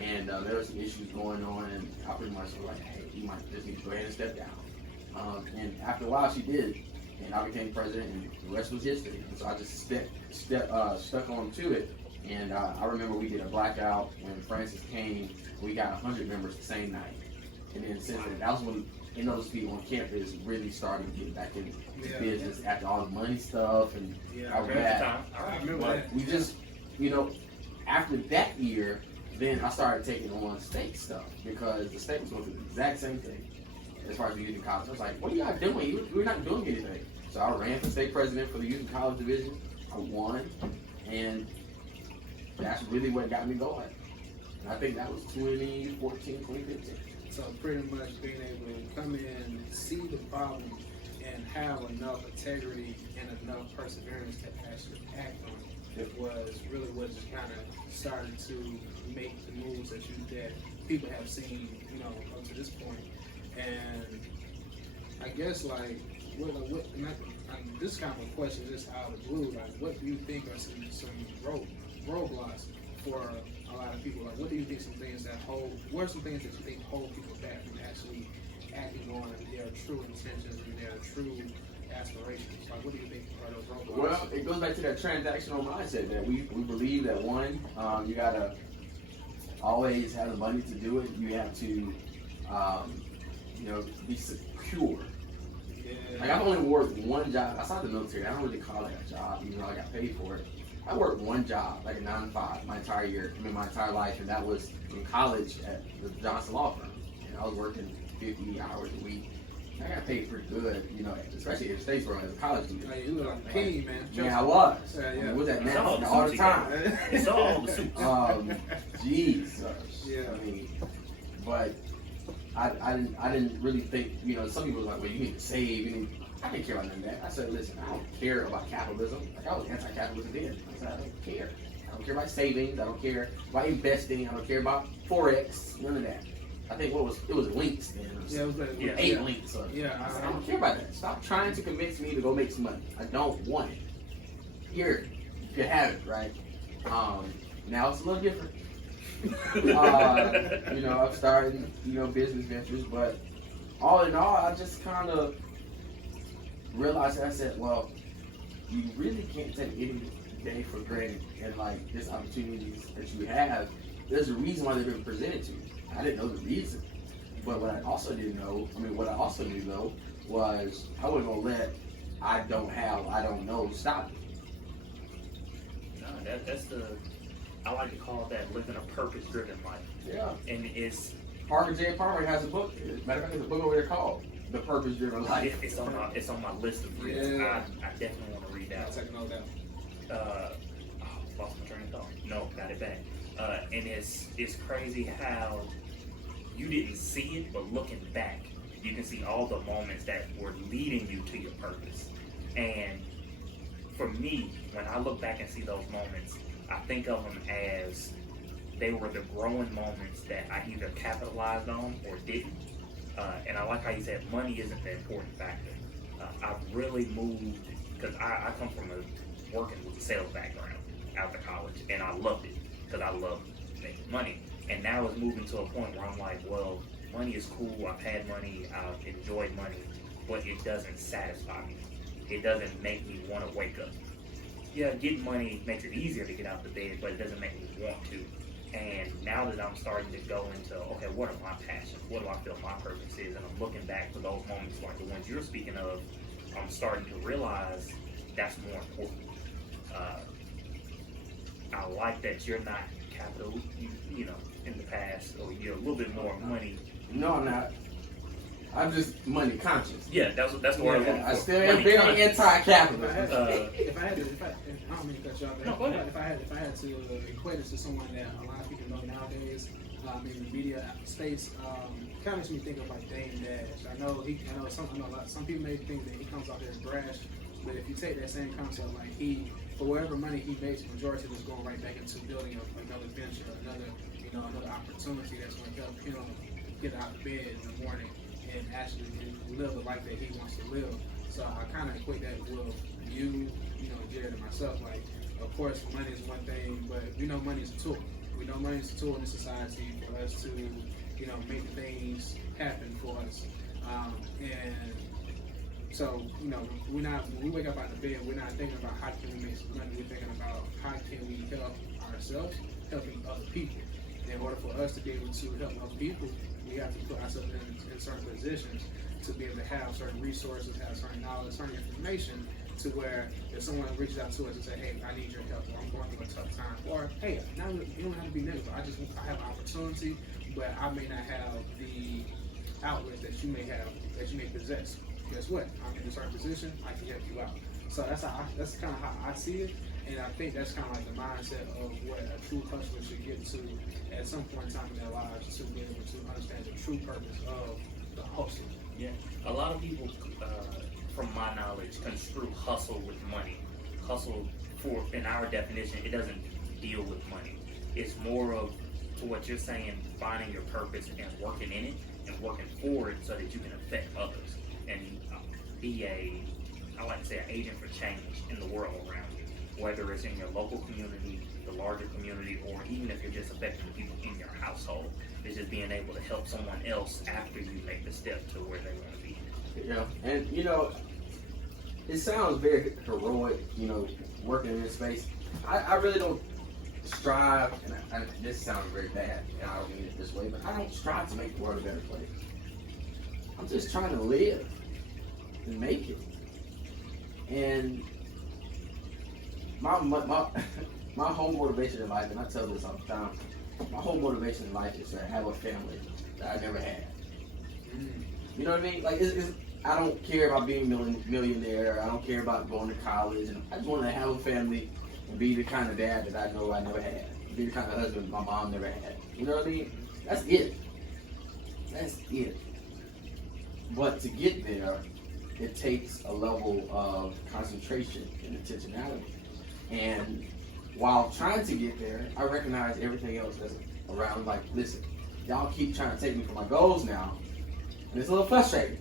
And there were some issues going on, and I pretty much was like, hey, you might just need to go ahead and step down. And after a while, she did. And I became president, and the rest was history. And so I just stuck on to it. And I remember we did a blackout when Francis came. We got 100 members the same night. And then since then, that was when those people on campus really started to get back into business after all the money stuff and all that. I remember that. We just, you know, after that year, then I started taking on state stuff because the state was going through the exact same thing as far as the youth and college. I was like, what are y'all doing? We're not doing anything. So I ran for state president for the youth and college division. I won. And that's really what got me going. And I think that was 2014, 2015. So pretty much being able to come in, see the problem, and have enough integrity and enough perseverance to actually act on it was really what just kind of started to make the moves that people have seen, you know, up to this point. And I guess like this kind of a question just out of the blue, like what do you think are some roadblocks for a lot of people? Like what do you think what are some things that you think hold people back from actually acting on their true intentions and their true aspirations? Like what do you think are those roadblocks? Well, it goes back to that transactional mindset that we believe that one, you gotta always have the money to do it. You have to, you know, be secure. Yeah. Like I've only worked one job outside the military. I don't really call it a job, even though I got paid for it. I worked one job, like a 9 to 5, my entire year, my entire life, and that was in college at the Johnson Law Firm. And I was working 50 hours a week. I got paid pretty good, you know, especially in Statesboro as a college student. Hey, you were like penny, man. Yeah, I was. Yeah. I was at Mass all the time. It's all the suits. Jesus. Yeah. I mean, but I didn't really think, you know, some people were like, well, you need to save. I didn't care about none of that. I said, listen, I don't care about capitalism. Like I was anti-capitalism then. I said, I don't care. I don't care about savings. I don't care about investing. I don't care about Forex. None of that. I think it was links then. Yeah, it was like 8 links. Yeah, I don't care about that. Stop trying to convince me to go make some money. I don't want it. Here, you can have it, right? Now it's a little different. You know, I've started, you know, business ventures, but all in all, I just kind of realized that I said, well, you really can't take any day for granted, and like this opportunities that you have, there's a reason why they've been presented to you. I didn't know the reason, but what I also knew though was I wasn't gonna let I don't know stop me. No, that's I like to call that living a purpose-driven life. Yeah. And it's Parker J. Palmer has a book. Matter of fact, there's a book over there called The Purpose-Driven Life. It's on my list of reads. Yeah. I definitely want to read that. I'll take a note down. Lost my train of thought. No, got it back. And it's crazy how you didn't see it, but looking back, you can see all the moments that were leading you to your purpose. And for me, when I look back and see those moments, I think of them as they were the growing moments that I either capitalized on or didn't. And I like how you said money isn't the important factor. I've really moved, because I come from working with a sales background. after college, and I loved it because I love making money. And now it's moving to a point where I'm like, well, money is cool. I've had money. I've enjoyed money, but it doesn't satisfy me. It doesn't make me want to wake up. Yeah, getting money makes it easier to get out the bed, but it doesn't make me want to. And now that I'm starting to go into, okay, what are my passions? What do I feel my purpose is? And I'm looking back to those moments like the ones you're speaking of, I'm starting to realize that's more important. I like that you're not capital, you know, in the past, or you're a little bit more money. No, I'm not. I'm just money conscious. Yeah, that's the word. I still am very anti-capitalist. If I don't mean to cut you off. No, go ahead. If I had to equate it to someone that a lot of people know nowadays, in the media space, kind of makes me think of like Dame Dash. I know some people may think that he comes out there as brash, but if you take that same concept, like for whatever money he makes, the majority of it is going right back into building another venture, another opportunity that's going to help him get out of bed in the morning and actually live the life that he wants to live. So I kind of equate that with you, Jarrett and myself. Like, of course, money is one thing, but we know money is a tool. We know money is a tool in society for us to, make things happen for us. And so, when we wake up out of bed, we're not thinking about how can we make some money. We're thinking about how can we help ourselves, helping other people. In order for us to be able to help other people, we have to put ourselves in certain positions to be able to have certain resources, have certain knowledge, certain information, to where if someone reaches out to us and say, hey, I need your help, or I'm going through a tough time, or hey, now you don't have to be negative. I have an opportunity, but I may not have the outlet that you may have, that you may possess. Guess what? I'm in a certain position. I can help you out. So that's kind of how I see it, and I think that's kind of like the mindset of what a true hustler should get to at some point in time in their lives, to be able to understand the true purpose of the hustle. Yeah, a lot of people, from my knowledge, construe hustle with money. Hustle, in our definition, it doesn't deal with money. It's more of, to what you're saying, finding your purpose and working in it and working for it so that you can affect others and be I like to say, an agent for change in the world around you, whether it's in your local community, the larger community, or even if you're just affecting the people in your household. It's just being able to help someone else after you make the step to where they want to be. Yeah, and it sounds very heroic, working in this space. I really don't strive, and this sounds very bad, and I don't mean it this way, but I don't strive to make the world a better place. I'm just trying to live and make it. And my whole motivation in life, and I tell this all the time, my whole motivation in life is to have a family that I never had. You know what I mean? Like, I don't care about being a millionaire. I don't care about going to college. And I just want to have a family and be the kind of dad that I know I never had. Be the kind of husband my mom never had. You know what I mean? That's it. That's it. But to get there, it takes a level of concentration and intentionality. And while trying to get there, I recognize everything else that's around. Like, listen, y'all keep trying to take me for my goals now, and it's a little frustrating.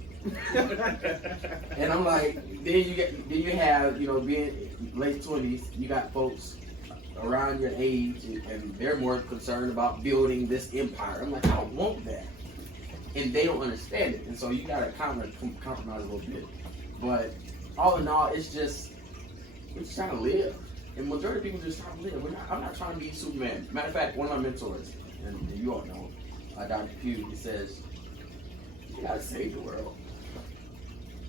And I'm like, then you have, being late 20s, you got folks around your age, and they're more concerned about building this empire. I'm like, I don't want that. And they don't understand it. And so you got to kind of compromise a little bit. But all in all, we're just trying to live. And majority of people just trying to live. I'm not trying to be Superman. Matter of fact, one of my mentors, and you all know, Dr. Pugh, he says, you got to save the world.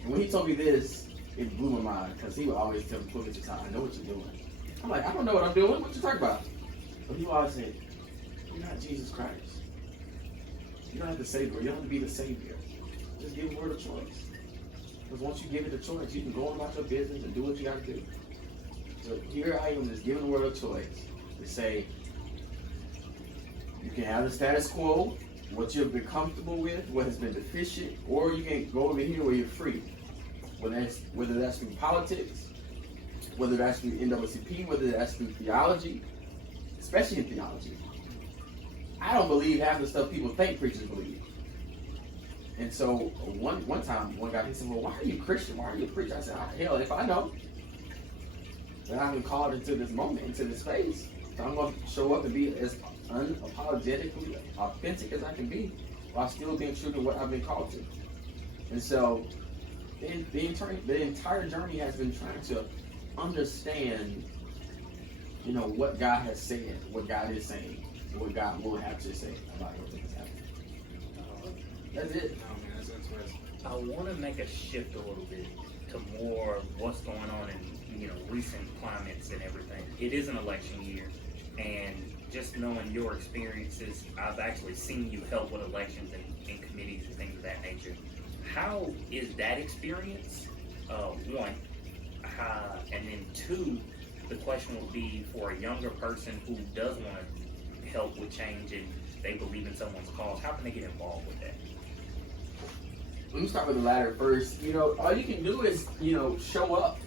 And when he told me this, it blew my mind, because he would always tell me, look at your time, I know what you're doing. I'm like, I don't know what I'm doing. What you talking about? But he would always say, you're not Jesus Christ. You don't have to save her. You don't have to be the savior. Just give her the choice. Because once you give it a choice, you can go on about your business and do what you got to do. So here I am, just giving the world a choice to say, you can have the status quo, what you've been comfortable with, what has been deficient, or you can go over here where you're free. Whether that's through politics, whether that's through NAACP, whether that's through theology, especially in theology. I don't believe half the stuff people think preachers believe. And so one time, one guy, he said, well, why are you Christian? Why are you a preacher? I said, hell, if I know. that I've been called into this moment, into this space. So I'm going to show up and be as unapologetically authentic as I can be, while still being true to what I've been called to. And so the entire journey has been trying to understand, what God has said, what God is saying, and what God will have to say about everything that's happening. That's it. Oh, man, that's interesting. I want to make a shift a little bit to more what's going on in recent climates and everything. It is an election year, and just knowing your experiences, I've actually seen you help with elections and committees and things of that nature. How is that experience? One, and then two, the question would be for a younger person who does want to help with change and they believe in someone's cause, how can they get involved with that? Let me start with the latter first. All you can do is, show up.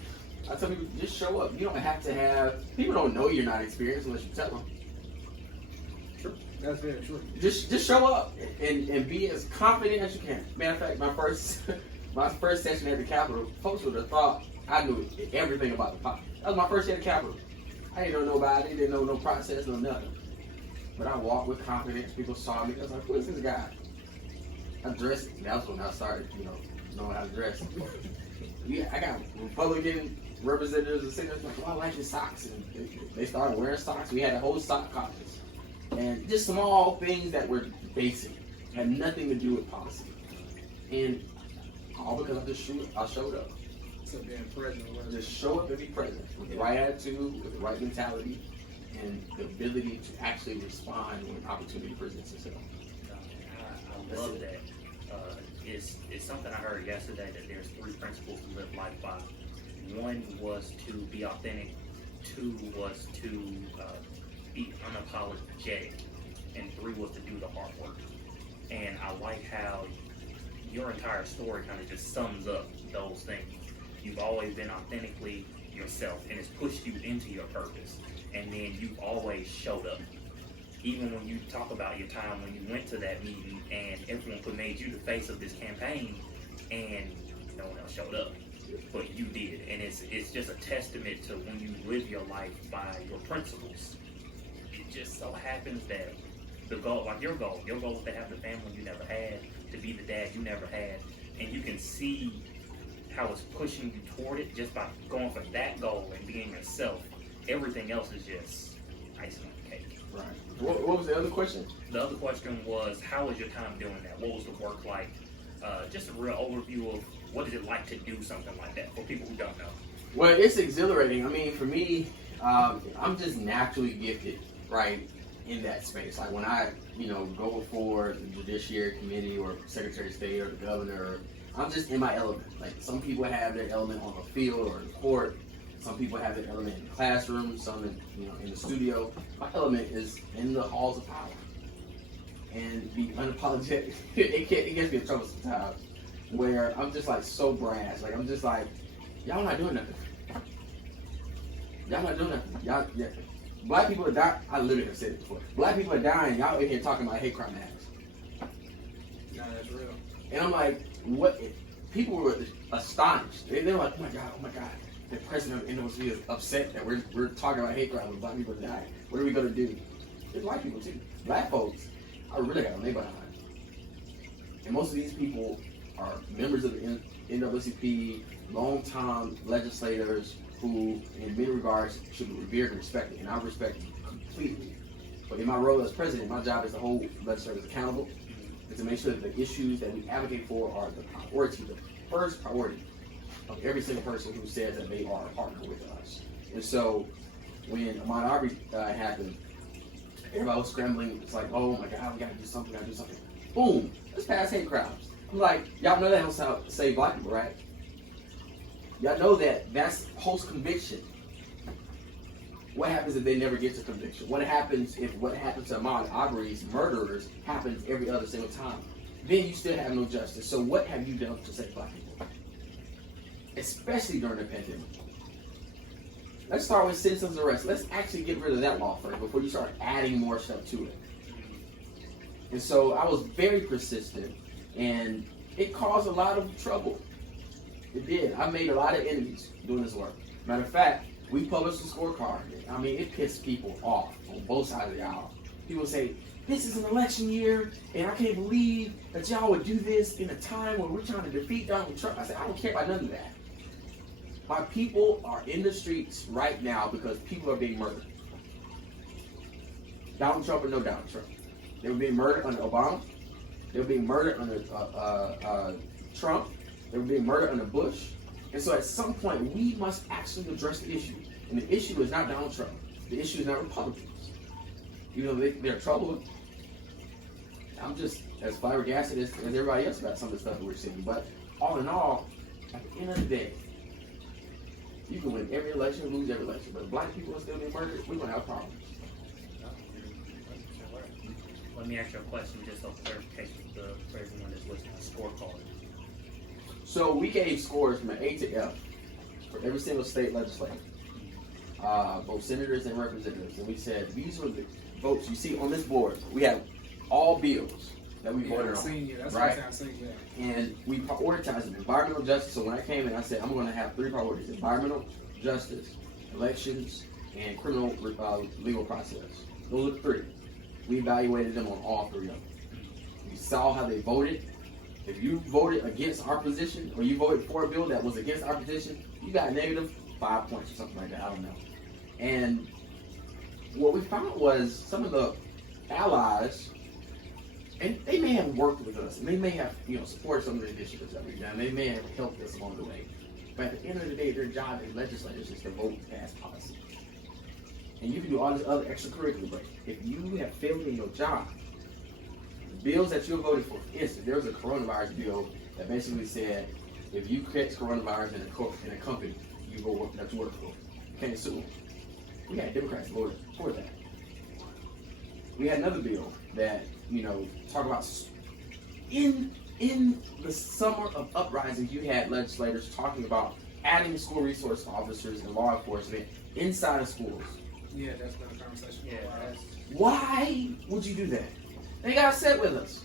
I tell people, just show up. You don't have to have, people don't know you're not experienced unless you tell them. True. That's very true. Just show up and be as confident as you can. Matter of fact, my first session at the Capitol, folks would have thought I knew everything about the pop. That was my first day at the Capitol. I didn't know nobody, didn't know no process, no nothing. But I walked with confidence. People saw me. I was like, who is this guy? I dressed. That's when I started, knowing how to dress. Yeah, I got Republican representatives and senators like, oh, I like your socks. And they started wearing socks. We had a whole sock caucus. And just small things that were basic. Had nothing to do with policy. And all because I showed up. So being present. Just show up and be present with the right attitude, with the right mentality, and the ability to actually respond when opportunity presents itself. I love that. It's something I heard yesterday that there's 3 principles to live life by. 1 was to be authentic. 2 was to be unapologetic. And 3 was to do the hard work. And I like how your entire story kind of just sums up those things. You've always been authentically yourself, and it's pushed you into your purpose. And then you've always showed up. Even when you talk about your time when you went to that meeting and everyone made you the face of this campaign and no one else showed up, but you did. And it's just a testament to when you live your life by your principles. It just so happens that the goal, like your goal was to have the family you never had, to be the dad you never had, and you can see how it's pushing you toward it just by going for that goal and being yourself. Everything else is just icing on the cake. Right. What was the other question? The other question was, how was your time doing that? What was the work like? Just a real overview of what is it like to do something like that for people who don't know. Well, it's exhilarating. I mean, for me, I'm just naturally gifted, right, in that space. Like when I, go before the Judiciary Committee or Secretary of State or the governor, I'm just in my element. Like some people have their element on the field or in the court. Some people have their element in the classroom. Some in the studio. My element is in the halls of power. And be unapologetic. It gets me in trouble sometimes. Where I'm just like so brash. Like I'm just like, y'all not doing nothing. Y'all not doing nothing. Yeah. Black people are dying. I literally have said it before. Black people are dying. Y'all in here talking about hate crime acts. No, that's real. And I'm like, what? People were astonished. They were like, oh my God. The president of NOC is upset that we're talking about hate crime when black people die. What are we going to do? It's white people too. Black folks, I really got to lay behind. And most of these people are members of the NAACP, long-time legislators who, in many regards, should be revered and respected. And I respect them completely. But in my role as president, my job is to hold legislators accountable and to make sure that the issues that we advocate for are the priority, the first priority of every single person who says that they are a partner with us. And so when Ahmaud Arbery happened, everybody was scrambling. It's like, oh my God, we gotta do something. Boom, let's pass hate crimes. I'm like, y'all know that don't save black people, right? Y'all know that that's post-conviction. What happens if they never get to conviction? What happens if what happened to Ahmaud Arbery's murderers happens every other single time? Then you still have no justice. So what have you done to save black people? Especially during the pandemic. Let's start with citizens arrest. Let's actually get rid of that law first before you start adding more stuff to it. And so I was very persistent, and it caused a lot of trouble. It did. I made a lot of enemies doing this work. Matter of fact, we published a scorecard. I mean, it pissed people off on both sides of the aisle. People say, this is an election year, and I can't believe that y'all would do this in a time where we're trying to defeat Donald Trump. I said, I don't care about none of that. My people are in the streets right now because people are being murdered. Donald Trump or no Donald Trump. They were being murdered under Obama. They were being murdered under Trump. They were being murdered under Bush. And so at some point, we must actually address the issue. And the issue is not Donald Trump. The issue is not Republicans. You know, they're troubled. I'm just as flabbergasted as everybody else about some of the stuff that we're seeing. But all in all, at the end of the day, you can win every election, lose every election. But if black people are still being murdered, we're going to have problems. Let me ask you a question just for clarification for everyone that's listening. Scorecard. So we gave scores from an A to F for every single state legislature, both senators and representatives. And we said, these were the votes you see on this board. We have all bills that we voted on, right? And we prioritized them. Environmental justice. So when I came in, I said, I'm going to have 3 priorities: environmental justice, elections, and criminal legal process. Those are 3. We evaluated them on all 3 of them. We saw how they voted. If you voted against our position, or you voted for a bill that was against our position, you got negative 5 points or something like that. I don't know. And what we found was some of the allies, and they may have worked with us, and they may have, supported some of the initiatives that we've done. They may have helped us along the way. But at the end of the day, their job as legislators is to vote and pass policy. And you can do all this other extracurricular, but if you have failed in your job, the bills that you voted for instance, there was a coronavirus bill that basically said, if you catch coronavirus in a company you go work for, you can't sue them. We had Democrats voted for that. We had another bill that, talk about in the summer of uprisings, you had legislators talking about adding school resource officers and law enforcement inside of schools. Yeah, that's been a conversation. Yeah. Why would you do that? They got upset with us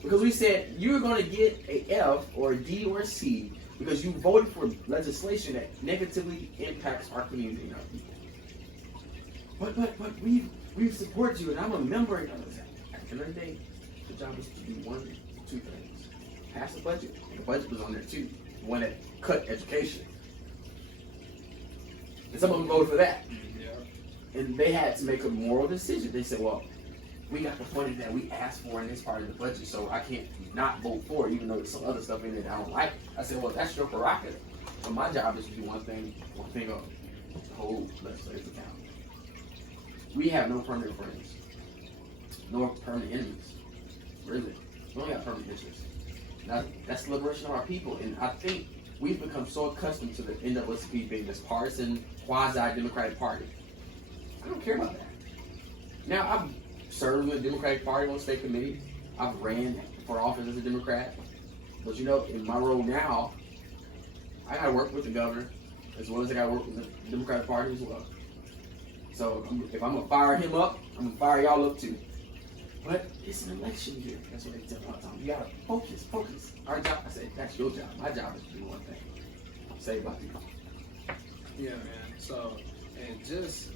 because we said you're going to get a F or a D or a C because you voted for legislation that negatively impacts our community and our people. But we've supported you, and I'm a member. And at the end of the day, the job is to do 1 or 2 things: pass the budget, and the budget was on there too. The one that cut education, and some of them voted for that. And they had to make a moral decision. They said, well, we got the funding that we asked for in this part of the budget, so I can't not vote for it, even though there's some other stuff in it that I don't like. I said, well, that's your prerogative. But my job is to do one thing of hold legislators accountable. We have no permanent friends, no permanent enemies. Really. We only have permanent interests. That's the liberation of our people. And I think we've become so accustomed to the NAACP being this partisan, quasi-democratic party. I don't care about that. Now, I've served with the Democratic Party on state committee. I've ran for office as a Democrat. But in my role now, I got to work with the governor as well as I got to work with the Democratic Party as well. So if I'm going to fire him up, I'm going to fire y'all up too. But it's an election year. That's what they tell me all the time. You got to focus. Our job, I said, that's your job. My job is to do one thing: save my people. Yeah, man. So, and just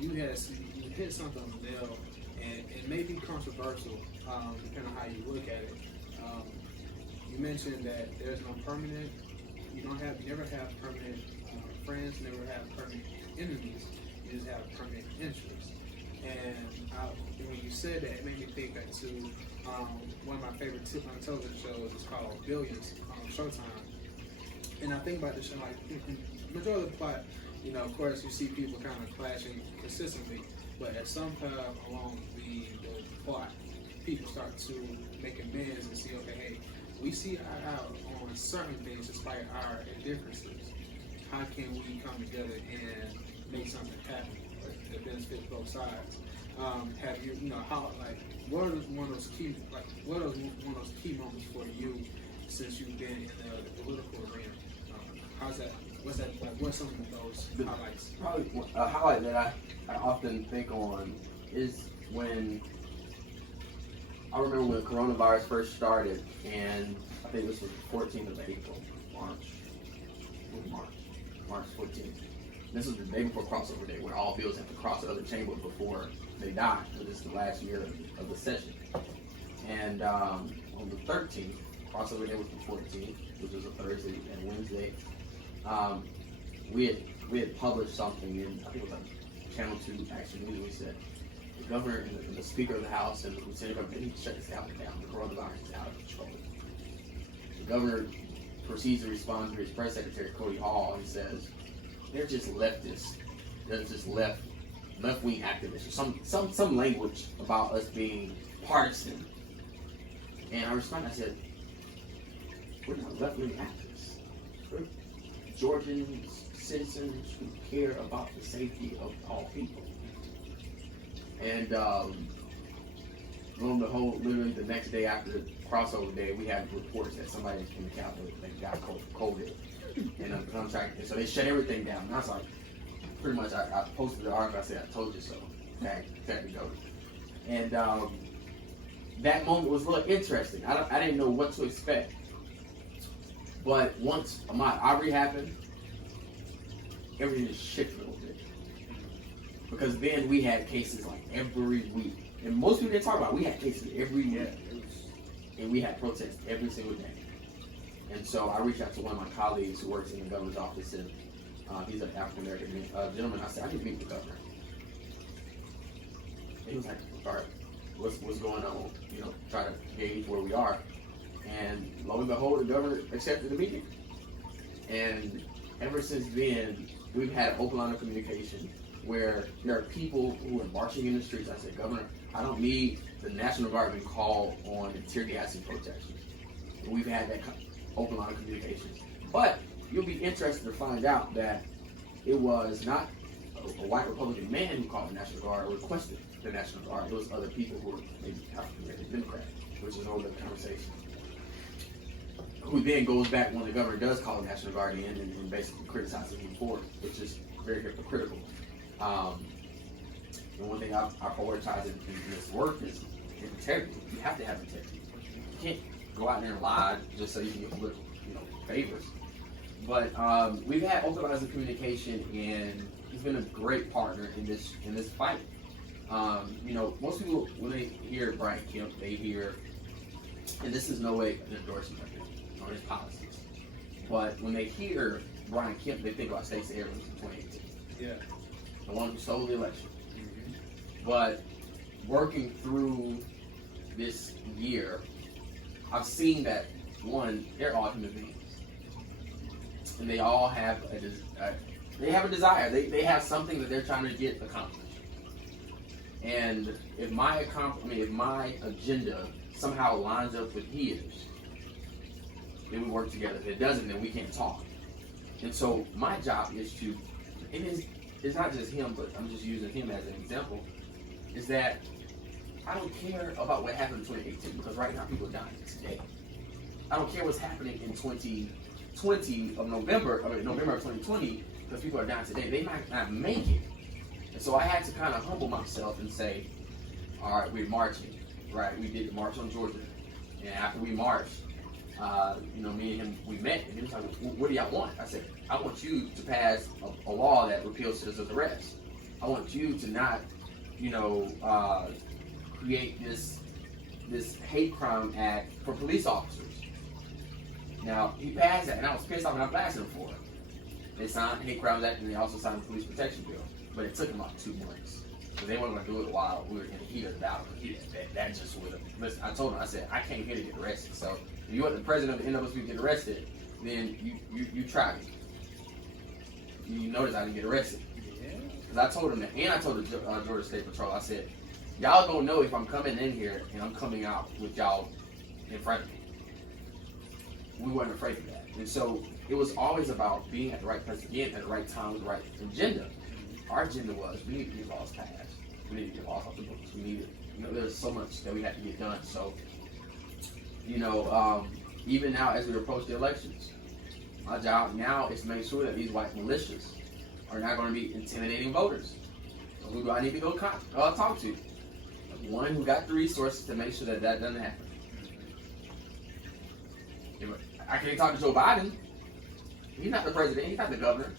you hit something on the nail, and it may be controversial depending on how you look at it. You mentioned that there's no permanent. You never have permanent friends. Never have permanent enemies. You just have permanent interests. And when you said that, it made me think back to one of my favorite television shows. It's called Billions on Showtime. And I think about the show, majority of the plot, of course, you see people kind of clashing consistently, but at some point along the plot, people start to make amends and see, okay, hey, we see eye out on certain things despite our differences. How can we come together and make something happen that benefits both sides? Have you, what are one of those key moments for you since you've been in the political arena? How's that? What's that like? What's some of those highlights? Probably a highlight that I often think on is when I remember when coronavirus first started, and I think this was the 14th of April, March 14th. This was the day before crossover day, when all bills have to cross the other chamber before they die. So this is the last year of the session. And on the 13th, crossover day was the 14th, which was a Thursday and Wednesday. We had published something in, I think it was like Channel 2 Action News. We said the governor and the Speaker of the House and the Lieutenant Governor need to shut this down. The coronavirus is out of control. The governor proceeds to respond to his press secretary, Cody Hall, and says, they're just leftists. They're just left-wing activists, or some language about us being partisan. And I responded, I said, we're not left-wing activists. We're Georgian citizens who care about the safety of all people. And lo and behold, literally the next day after the crossover day, we had reports that somebody in the Capitol that got COVID. And and so they shut everything down. And I was like, pretty much, I posted the article. I said, I told you so. Tag me go. And that moment was really interesting. I didn't know what to expect. But once Ahmaud Arbery happened, everything just shifted a little bit. Because then we had cases like every week. And most people didn't talk about it. We had cases every week. And we had protests every single day. And so I reached out to one of my colleagues who works in the governor's office, and he's an African American gentleman. I said, I need to meet the governor. And he was like, all right, what's going on? You know, try to gauge where we are. And lo and behold, the governor accepted the meeting. And ever since then, we've had an open line of communication where there are people who are marching in the streets. I said, Governor, I don't need the National Guard being called on tear gassing protesters. And we've had that open line of communication. But you'll be interested to find out that it was not a white Republican man who called the National Guard or requested the National Guard. It was other people who were maybe African American Democrat, which is a whole other conversation. Who then goes back when the governor does call the National Guard in and basically criticizes him for it, which is very hypocritical. And one thing I prioritize in this work is integrity. You have to have integrity. You can't go out there and lie just so you can get political, favors. But we've had open lines of communication, and he's been a great partner in this fight. Most people, when they hear Brian Kemp, they hear, and this is no way an endorsement of him or his policies, but when they hear Brian Kemp, they think about Stacey Abrams in 2018. Yeah. The one who stole the election. Mm-hmm. But working through this year, I've seen that, one, they're all human beings. And they all have a desire. They have something that they're trying to get accomplished. And if my agenda somehow lines up with his, then we work together. If it doesn't, then we can't talk. And so my job is to, and it's not just him, but I'm just using him as an example, is that I don't care about what happened in 2018, because right now people are dying today. I don't care what's happening in November of 2020, because people are dying today. They might not make it. And so I had to kind of humble myself and say, all right, we're marching, right? We did the March on Georgia. And after we marched, me and him, we met, and he was like, what do y'all want? I said, I want you to pass a law that repeals citizen's arrest. I want you to not, create this hate crime act for police officers. Now, he passed that, and I was pissed off, and I blasted him for it. They signed the Hate Crimes Act, and they also signed the Police Protection Bill. But it took them about 2 months. So they weren't going to do it while we were in the heat of the battle. That just would have. Listen, I told him, I said, I came here to get arrested. So if you want the president of the NAACP to get arrested, then you try me. You notice I didn't get arrested. Because I told him that, and I told the Georgia State Patrol, I said, y'all don't know if I'm coming in here and I'm coming out with y'all in front of me. We weren't afraid of that. And so it was always about being at the right place again, at the right time, with the right agenda. Our agenda was, we need to get laws passed. We need to get laws off the books. We needed, there's so much that we had to get done. So, even now as we approach the elections, my job now is to make sure that these white militias are not going to be intimidating voters. So who do I need to go talk to? One who got the resources to make sure that doesn't happen. I can't talk to Joe Biden. He's not the president. He's not the governor.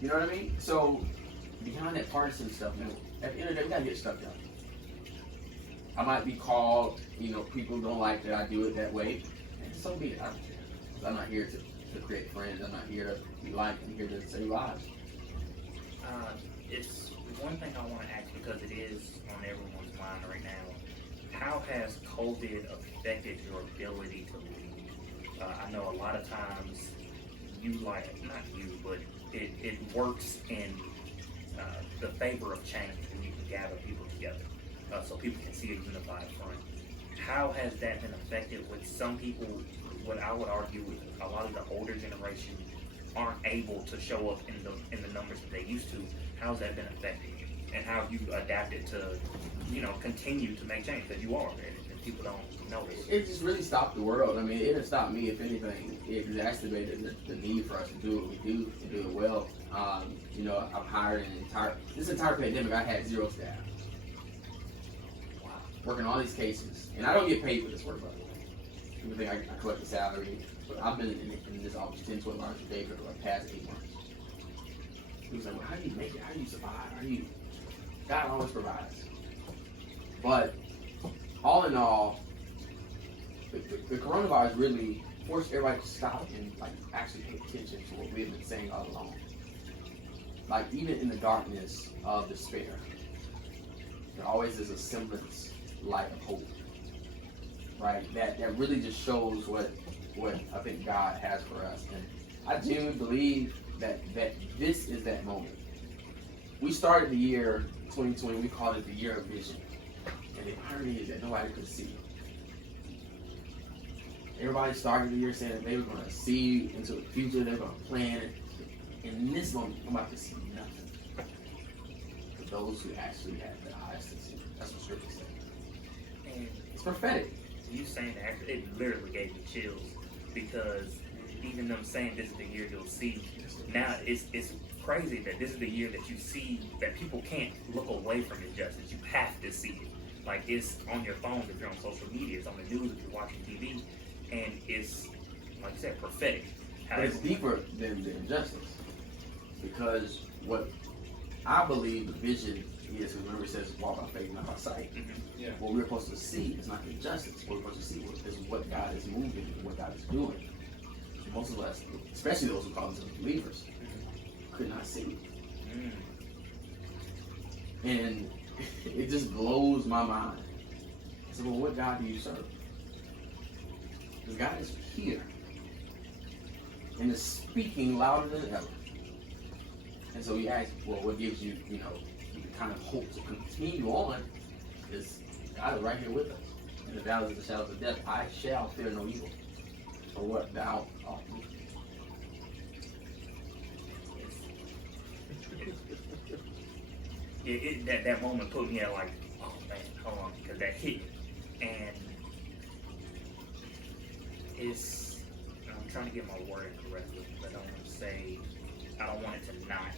You know what I mean? So behind that partisan stuff, man, at the end of the day, we gotta get stuff done. I might be called, people don't like that I do it that way, and so be it. I don't care. 'Cause I'm not here to create friends. I'm not here to be liked. I'm here to save lives. It's one thing I want to ask because it is on everyone's mind right now. How has COVID affected your ability to lead? I know a lot of times not you, but it works in the favor of change when you can gather people together so people can see a unified front. How has that been affected with some people? What I would argue with a lot of the older generation aren't able to show up in the numbers that they used to. How's that been affecting you? And how have you adapted to, continue to make change? Because you are, and people don't notice. It just really stopped the world. I mean, it didn't stop me. If anything, it exacerbated the need for us to do what we do and do it well. I've hired this entire pandemic, I had 0 staff. Wow. Working all these cases. And I don't get paid for this work, by the way. People think I collect a salary. But I've been in this office 10, 12 hours a day for the past 8 months. He was like, well, how do you make it? How do you survive? God always provides. But all in all, the coronavirus really forced everybody to stop and actually pay attention to what we've been saying all along. Even in the darkness of despair, there always is a semblance light of hope. Right? That really just shows what I think God has for us. And I genuinely believe that this is that moment. We started the year 2020, we called it the year of vision. And the irony is that nobody could see it. Everybody started the year saying that they were going to see into the future, they were going to plan it. In this moment, I'm about to see nothing. For those who actually have the eyes to see. That's what Scripture says. And it's prophetic. You saying that, it literally gave me chills because even them saying this is the year you'll see, now it's crazy that this is the year that you see that people can't look away from injustice. You have to see it. It's on your phone if you're on social media, it's on the news if you're watching TV, and it's, like you said, prophetic. But it's deeper than the injustice. Because what I believe the vision is, remember it says walk by faith, not by sight. Mm-hmm. Yeah. What we're supposed to see is not injustice. What we're supposed to see is what God is moving and what God is doing. Most of us, especially those who call themselves believers, could not see. And it just blows my mind. I said, well, what God do you serve? Because God is here and is speaking louder than ever. And so we ask, well, what gives you, the kind of hope to continue on? Is God is right here with us. In the valleys of the shadows of death, I shall fear no evil. For what thou art with me. That moment put me at oh man, hold on, because that hit. And I'm trying to get my wording correctly, but I don't want it to not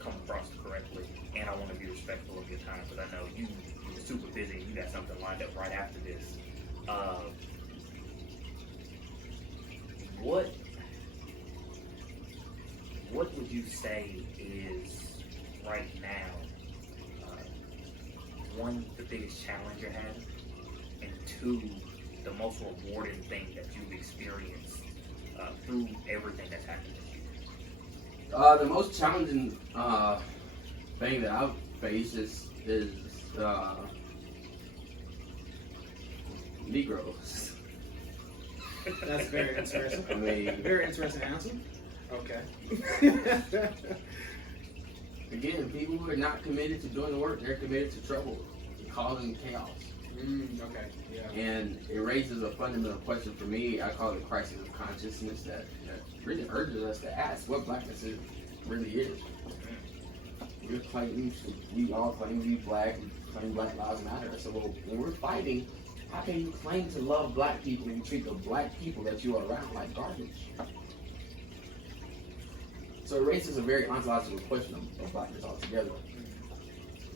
come across correctly, and I want to be respectful of your time, because I know you're super busy and you got something lined up right after this. What would you say is right now, one, the biggest challenge you're having, and two, the most rewarding thing that you've experienced through everything that's happened to you? The most challenging thing that I've faced is Negroes. That's very interesting. I mean, very interesting answer. Okay. Again, people who are not committed to doing the work, they're committed to trouble, causing chaos. Okay. Yeah. And it raises a fundamental question for me. I call it crisis of consciousness that really urges us to ask what blackness really is. We all claim to be black, claim Black Lives Matter. So when we're fighting, how can you claim to love black people and treat the black people that you are around like garbage? So it raises a very ontological question of blackness altogether.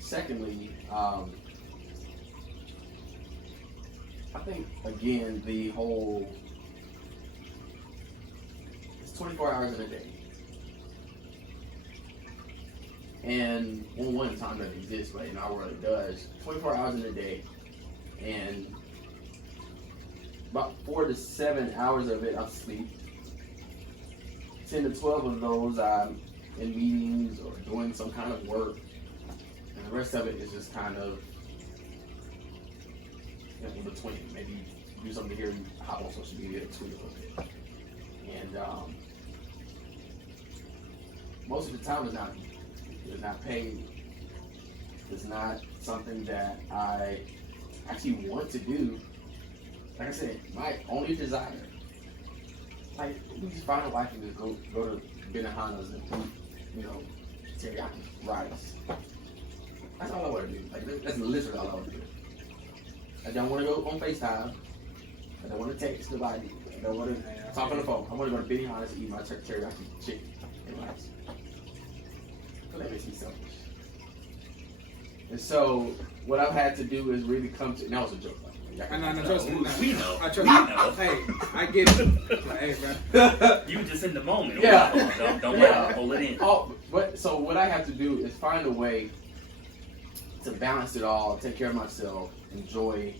Secondly, I think, again, the whole, it's 24 hours in a day. And one time doesn't exist, but in our world it does. 24 hours in a day, and about 4 to 7 hours of it I'm asleep. 10 to 12 of those I'm in meetings or doing some kind of work, and the rest of it is just kind of in between. Maybe do something here, hop on social media, tweet a little bit, and most of the time it's not paid. It's not something that I actually want to do. Like I said, my only desire, like, we just find a wife and just go to Benihana's and eat, teriyaki rice. That's all I want to do. Like, that's literally all I want to do. I don't want to go on FaceTime. I don't want to text nobody. I don't want to talk on the phone. I want to go to Benihana's and eat my teriyaki chicken and rice. That makes me selfish. And so what I've had to do is really come to. That was a joke. We know. Hey, I get it. Hey, man. You were just in the moment. Yeah. Don't let it hold it in. So what I have to do is find a way to balance it all, take care of myself, enjoy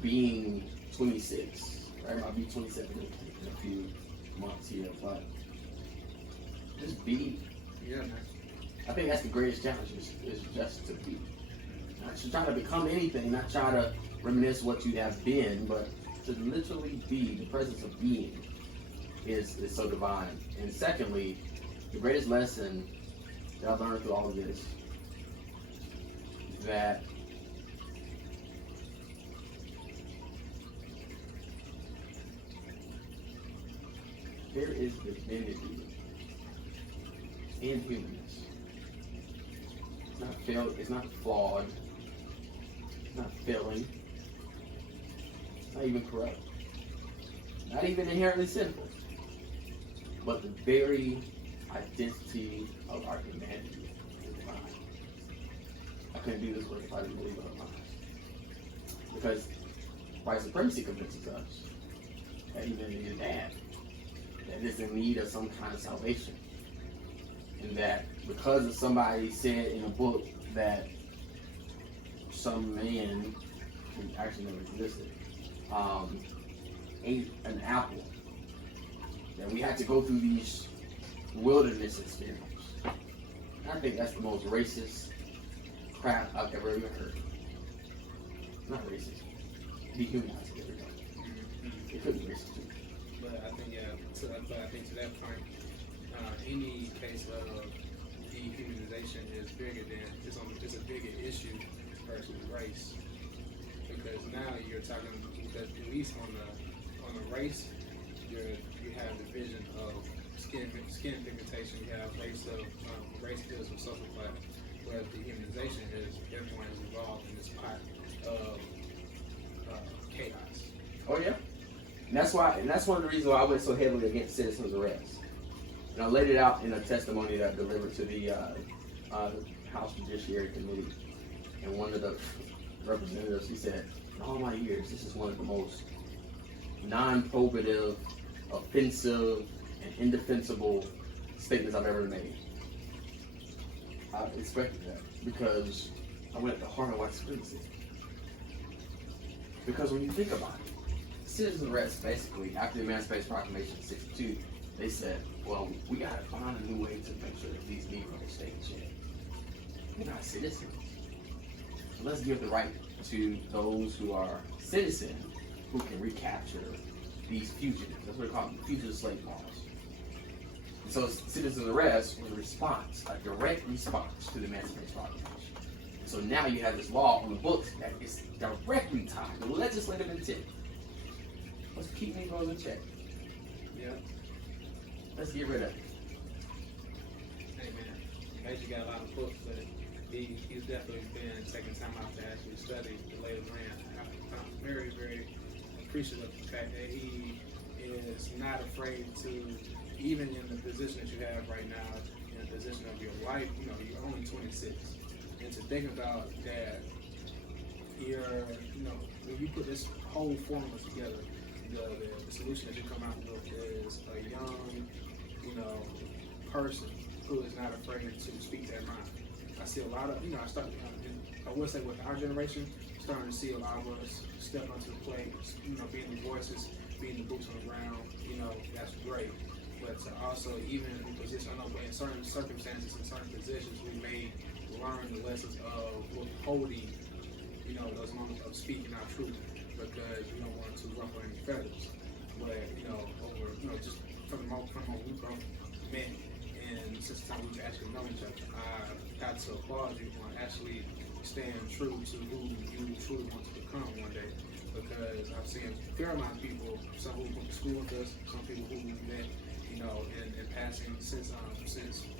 being 26. Right? I'll be 27 in a few months here, but just be. Yeah, man. I think that's the greatest challenge is just to be. Not to try to become anything, not try to reminisce what you have been, but to literally be. The presence of being is so divine. And secondly, the greatest lesson that I've learned through all of this is that there is divinity in humanness. It's not flawed. It's not failing. It's not even corrupt. Not even inherently sinful. But the very identity of our humanity is divine. I couldn't do this work if I didn't believe it otherwise. Because white supremacy convinces us that humanity is bad. That it's in need of some kind of salvation. And that because of somebody said in a book that some man, who actually never existed, ate an apple, that we had to go through these wilderness experiments. I think that's the most racist crap I've ever even heard. Not racist. Dehumanizing everybody. It could be racist too. But I think to that point, any case of dehumanization is bigger than it's a bigger issue versus race, because now you're talking, because at least on the race, you have the vision of skin pigmentation, you have race fields of social class, whereas dehumanization is everyone is involved in this pot of chaos. Oh yeah, and that's one of the reasons why I went so heavily against citizens' arrest. And I laid it out in a testimony that I delivered to the House Judiciary Committee. And one of the representatives, he said, in all my years, this is one of the most non-probative, offensive, and indefensible statements I've ever made. I expected that because I went at the heart of white supremacy. Because when you think about it, citizens' arrest, basically, after the Emancipation Proclamation of 62, they said, well, we got to find a new way to make sure that these Negroes stay in check. They're not citizens. So let's give the right to those who are citizens who can recapture these fugitives. That's what they call them, fugitive slave laws. And so citizens' arrest was a response, a direct response to the Emancipation Proclamation. And so now you have this law on the books that is directly tied to legislative intent. Let's keep Negroes in check. Yeah. Let's get rid of it. Hey man, Major got a lot of books, but he's definitely been taking time out to actually study the lay of the land. I'm very, very appreciative of the fact that he is not afraid to, even in the position that you have right now, in the position of your life, you're only 26, and to think about that, when you put this whole formula together, the solution that you come out with is a young, person who is not afraid to speak their mind. I see a lot of, I would say with our generation, starting to see a lot of us step onto the plate, being the voices, being the boots on the ground, that's great. But to also, even in position, I know in certain circumstances, in certain positions, we may learn the lessons of withholding, those moments of speaking our truth, because you don't want to ruffle any feathers. But, over, just from the moment we've grown men, and since the time we've actually known each other, I got to applaud you on actually staying true to who you truly want to become one day. Because I've seen a fair amount of people, some who went to school with us, some people who we met, in passing since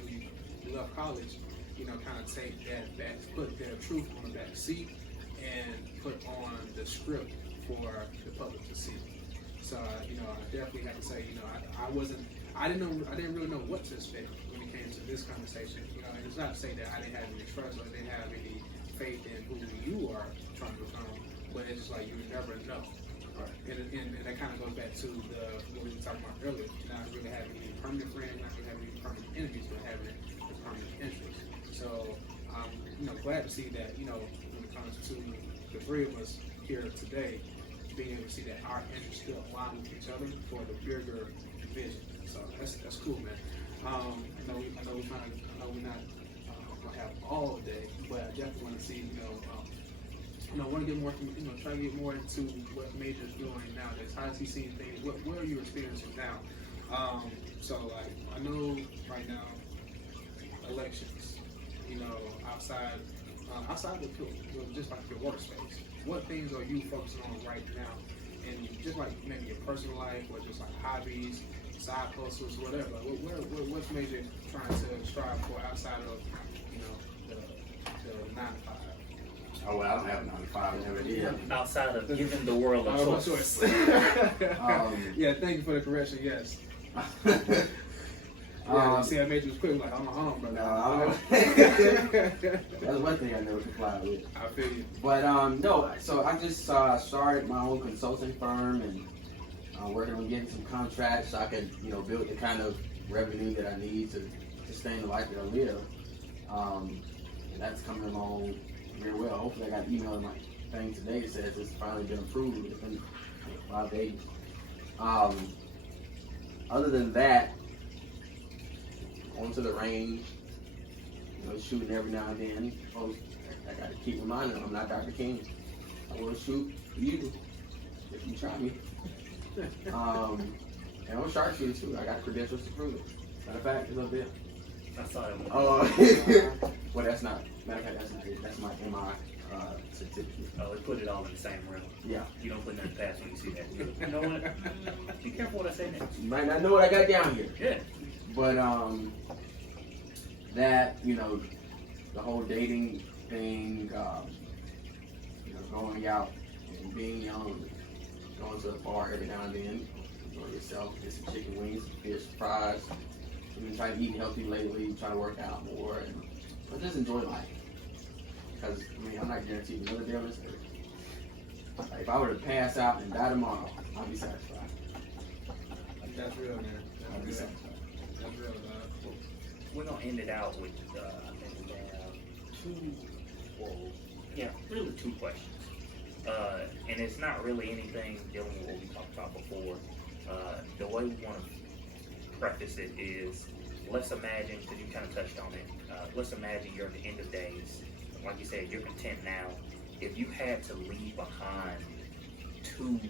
we left college, kind of take that back, put their truth on the back seat, and put on the script for the public to see. So, I definitely have to say, I didn't really know what to expect when it came to this conversation. And it's not to say that I didn't have any trust or didn't have any faith in who you are trying to become, but it's just like you never know. Right. And that kind of goes back to what we were talking about earlier, not really having any permanent friends, not really having any permanent enemies, but having the permanent interests. So I'm glad to see that, when it comes to the three of us here today, being able to see that our interests still align with each other for the bigger vision. So that's cool, man. I know we're not gonna have all day, but I definitely want to see, want to get more, try to get more into what Major's doing nowadays. How is he seeing things? What are you experiencing now? So like, I know right now, elections, outside the field, just like your workspace. What things are you focusing on right now? And just like maybe your personal life, or just like hobbies, side hustles, whatever. What's Major trying to strive for outside of, the 9 to 5? Oh, well, I don't have a 9 to 5, I never did. Outside of giving the world a choice. Yeah, thank you for the correction, yes. See, I made you quick, like, I'm home, brother. No, that's one thing I never complied with. I feel you. But, no, so I just started my own consulting firm and working on getting some contracts so I could, build the kind of revenue that I need to sustain the life that I live. And that's coming along very well. Hopefully I got an email in my thing today that says it's finally been approved. It's been 5 days. Other than that, going to the range, shooting every now and then. Oh, I got to keep reminding them I'm not Dr. King. I will shoot you if you try me. And I'm a sharpshooter too. I got credentials to prove it. Matter of fact, it's up there. I saw it. Oh, well, that's not. Matter of fact, that's not it. That's my MI certificate. Oh, they put it all in the same room. Yeah. You don't put nothing past when you see that. You know what? Be careful what I say next. You might not know what I got down here. Yeah. But that the whole dating thing, going out and being young, going to a bar every now and then, enjoy yourself, get some chicken wings, some fish, fries. I've been trying to eat healthy lately, trying to work out more, but just enjoy life. Because I'm not guaranteed another day on this earth. Like, if I were to pass out and die tomorrow, I'd be satisfied. That's real, man. I'd be satisfied. That's real, dog. We're gonna end it out with I think we have really two questions. And it's not really anything dealing with what we talked about before. The way we want to preface it is, let's imagine, because you kind of touched on it, let's imagine you're at the end of days. Like you said, you're content now. If you had to leave behind 2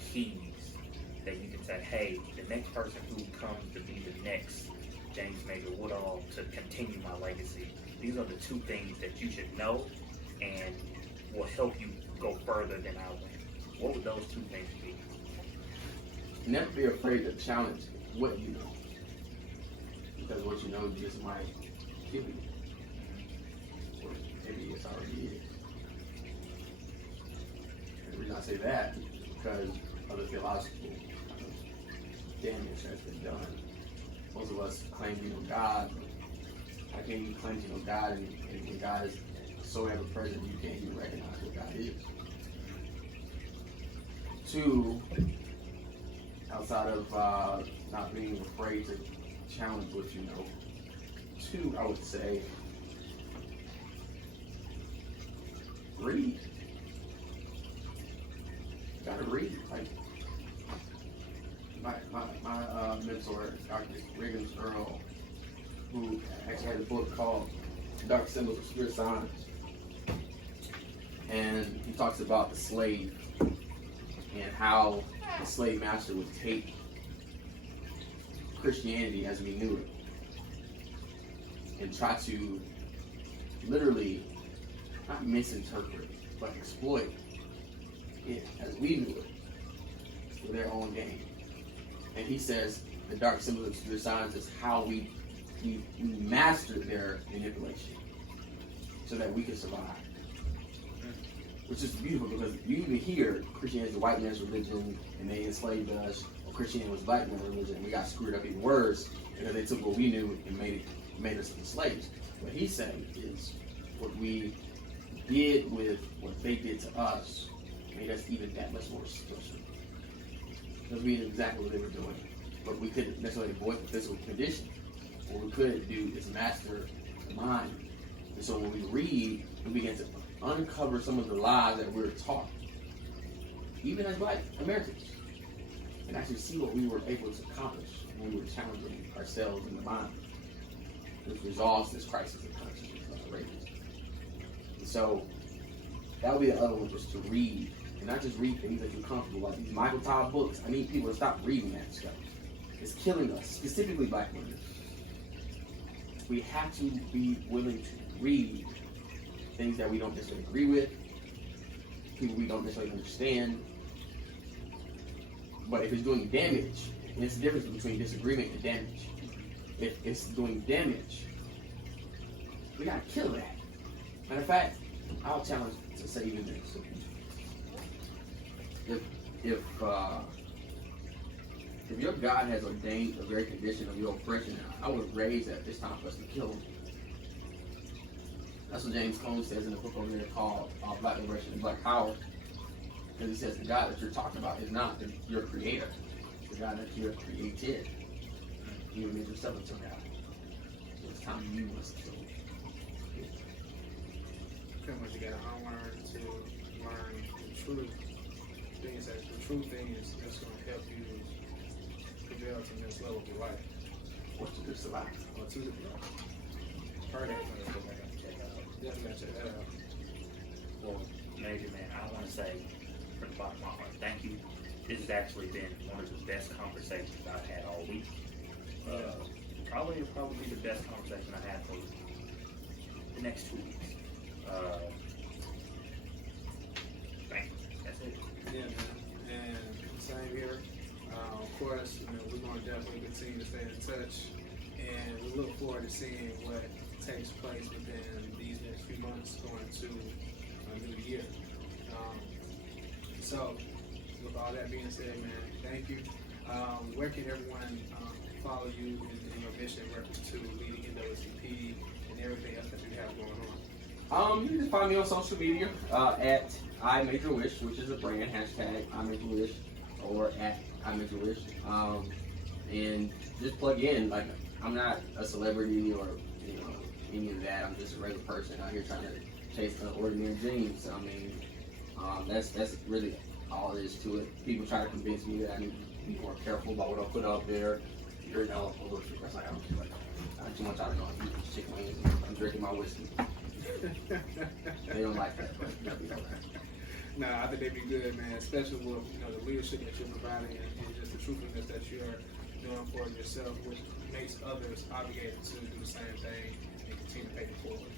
keys that you can say, hey, the next person who comes to be the next James Major Woodall to continue my legacy, these are the 2 things that you should know and will help you go further than I went. What would those 2 things be? Never be afraid to challenge what you know. Because what you know just might kill you. Or maybe it's already is. And the reason I say that is because of the theological damage that's been done. Most of us claim to know God, but how can you claim to know God and God is so ever present you can't even recognize what God is? 2, outside of not being afraid to challenge what you know. 2, I would say, read. You gotta read. Like my mentor, Dr. Riggins Earl, who actually had a book called Dark Symbols of Spirit Signs. And he talks about the slave and how the slave master would take Christianity as we knew it and try to literally not misinterpret but exploit it as we knew it for their own gain. And he says the dark symbols of spirit signs is how we mastered their manipulation so that we could survive. Which is beautiful because you even hear Christianity is the white man's religion and they enslaved us, or Christianity was black man's religion and we got screwed up even worse because they took what we knew and made us into slaves. What he's saying is what we did with what they did to us made us even that much more social. Because we knew exactly what they were doing. But we couldn't necessarily avoid the physical condition. What we could do is master the mind. And so when we read, we begin to uncover some of the lies that we were taught, even as black Americans, and actually see what we were able to accomplish when we were challenging ourselves in the mind, which resolves this crisis of consciousness of racism. And so that would be the other one, just to read, and not just read things that you're comfortable, like these Michael Todd books. I need people to stop reading that stuff. It's killing us, specifically black women. We have to be willing to read things that we don't necessarily agree with, people we don't necessarily understand. But if it's doing damage, and it's the difference between disagreement and damage. If it's doing damage, we gotta kill that. Matter of fact, I'll challenge to say even this. If your God has ordained the very condition of your oppression, I would raise at this time for us to kill him. That's what James Cone says in the book over there called Black Liberation and Black Power. Because he says the God that you're talking about is not your creator. It's the God that you're created. You made yourself into God. So it's time you must kill him. Pretty much you gotta unlearn to learn the truth. Things that the true thing is that's gonna help you prevail to the next level of your life. Or to just survive. Or to heard it. Definitely gotta check that out. Well, Major Man, I want to say from the bottom of my heart, thank you. This has actually been one of the best conversations I've had all week. Probably the best conversation I had for the next 2 weeks. Thank you. That's it. Yeah, man. And same here. Of course, we're going to definitely continue to stay in touch, and we look forward to seeing what takes place within these next few months going to a new year. So, with all that being said, man, thank you. Where can everyone follow you in your mission in reference to leading NAACP and everything else that you have going on? You can just find me on social media at iMajorWish, which is a brand, hashtag iMajorWish, or at iMajorWish. And just plug in, like, I'm not a celebrity or, any of that. I'm just a regular person out here trying to chase ordinary dreams. I mean, that's really all there is to it. People try to convince me that I need to be more careful about what I put out there. You're an elephant. That's like, I don't care. I just want y'all to know I'm eating chicken wings and I'm drinking my whiskey. They don't like that, but that'll be okay. Nah, I think they'd be good, man. Especially with the leadership that you're providing and just the truthfulness that you're doing for yourself, which makes others obligated to do the same thing and continue to pay it forward.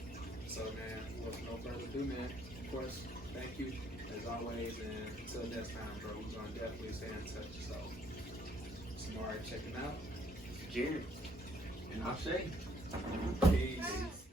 So, man, with no further ado, man, of course, thank you as always, and until next time, bro, we're gonna definitely stay in touch. So, Omari checking out. Jarrett. And I'll say. Peace.